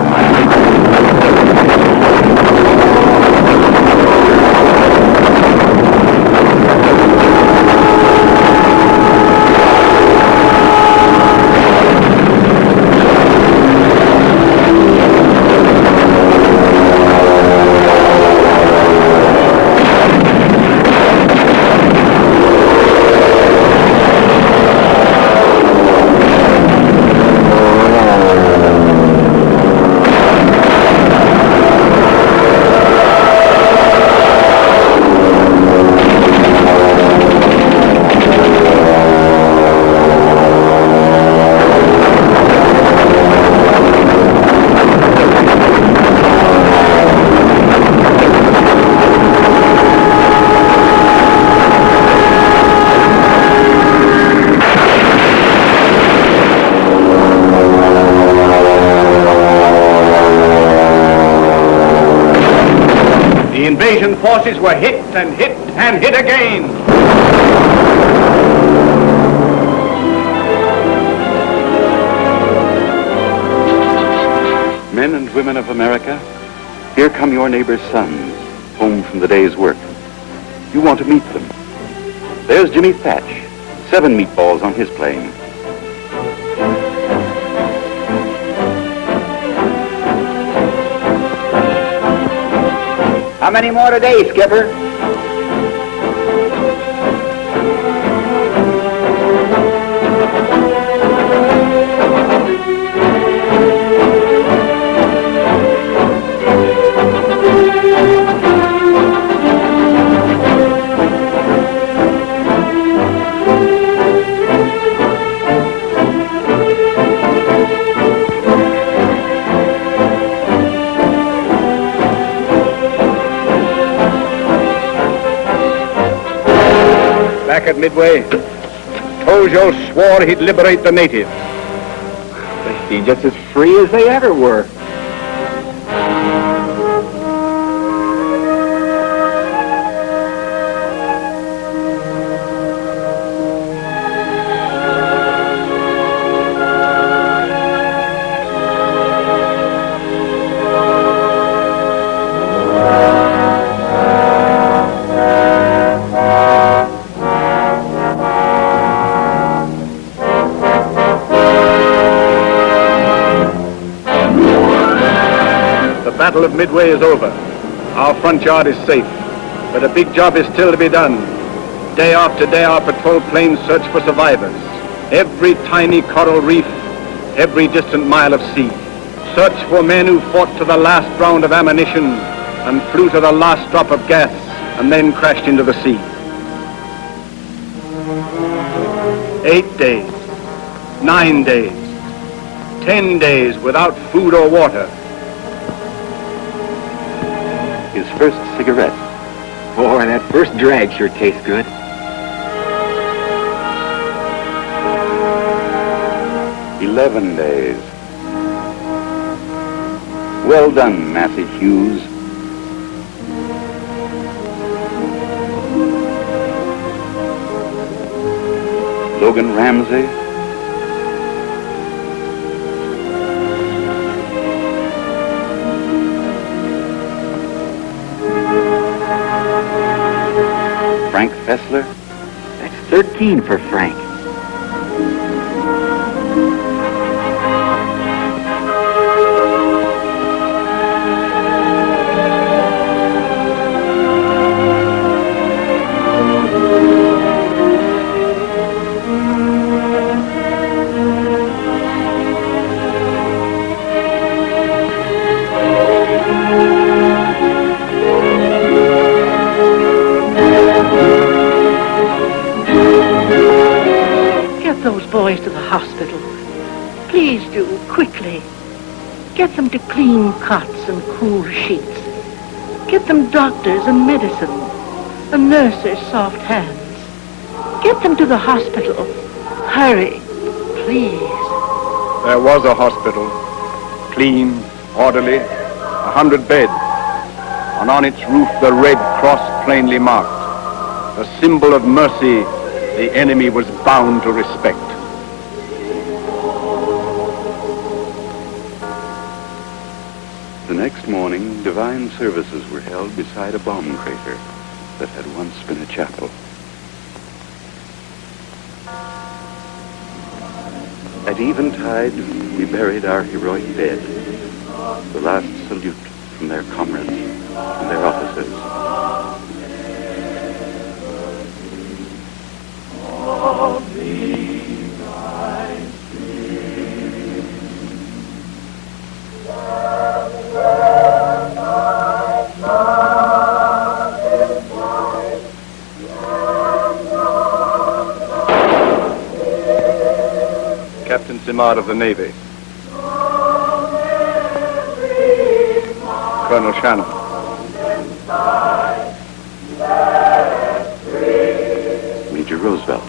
The invasion forces were hit and hit and hit again. Men and women of America, here come your neighbor's sons, home from the day's work. You want to meet them. There's Jimmy Thatch, 7 meatballs on his plane. How many more today, Skipper? Back at Midway, Tojo swore he'd liberate the natives. They seem just as free as they ever were. The Battle of Midway is over. Our front yard is safe, but a big job is still to be done. Day after day, our patrol planes search for survivors. Every tiny coral reef, every distant mile of sea. Search for men who fought to the last round of ammunition and flew to the last drop of gas and then crashed into the sea. 8 days, 9 days, 10 days without food or water. His first cigarette. Boy, that first drag sure tastes good. "11 days. Well done, Massey Hughes. Logan Ramsey. Frank Fessler. That's 13 for Frank. boys to the hospital. Please do, quickly. Get them to clean cots and cool sheets. Get them doctors and medicine, a nurse's soft hands. Get them to the hospital. Hurry, please. There was a hospital, clean, orderly, 100 beds, and on its roof the Red Cross plainly marked, a symbol of mercy the enemy was bound to respect. The next morning, divine services were held beside a bomb crater that had once been a chapel. At eventide, we buried our heroic dead. The last salute from their comrades and their officers. Captain Simard of the Navy. Colonel Shannon. Major Roosevelt.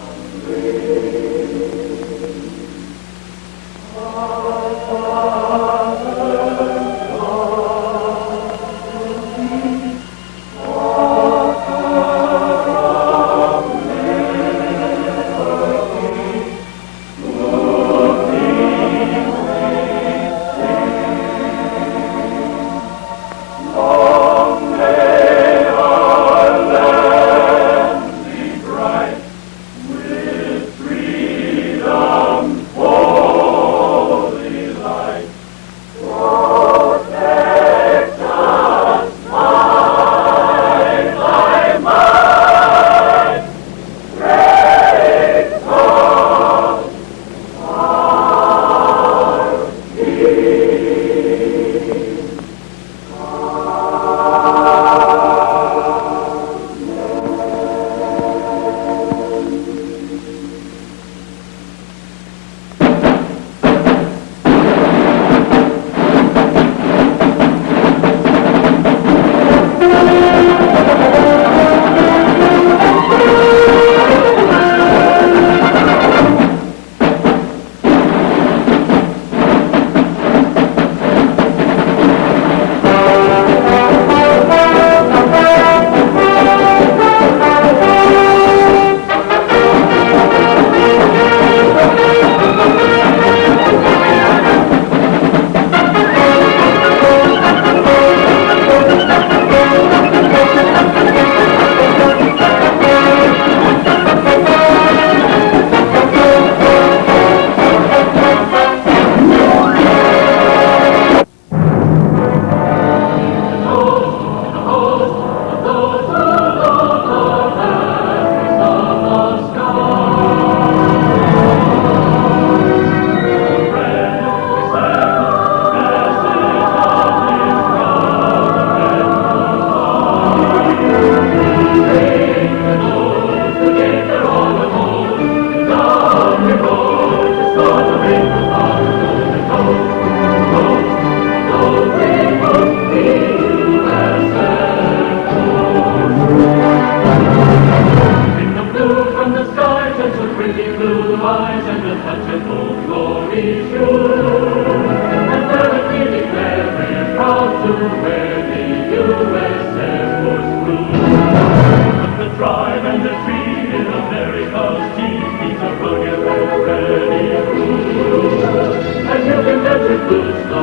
Good.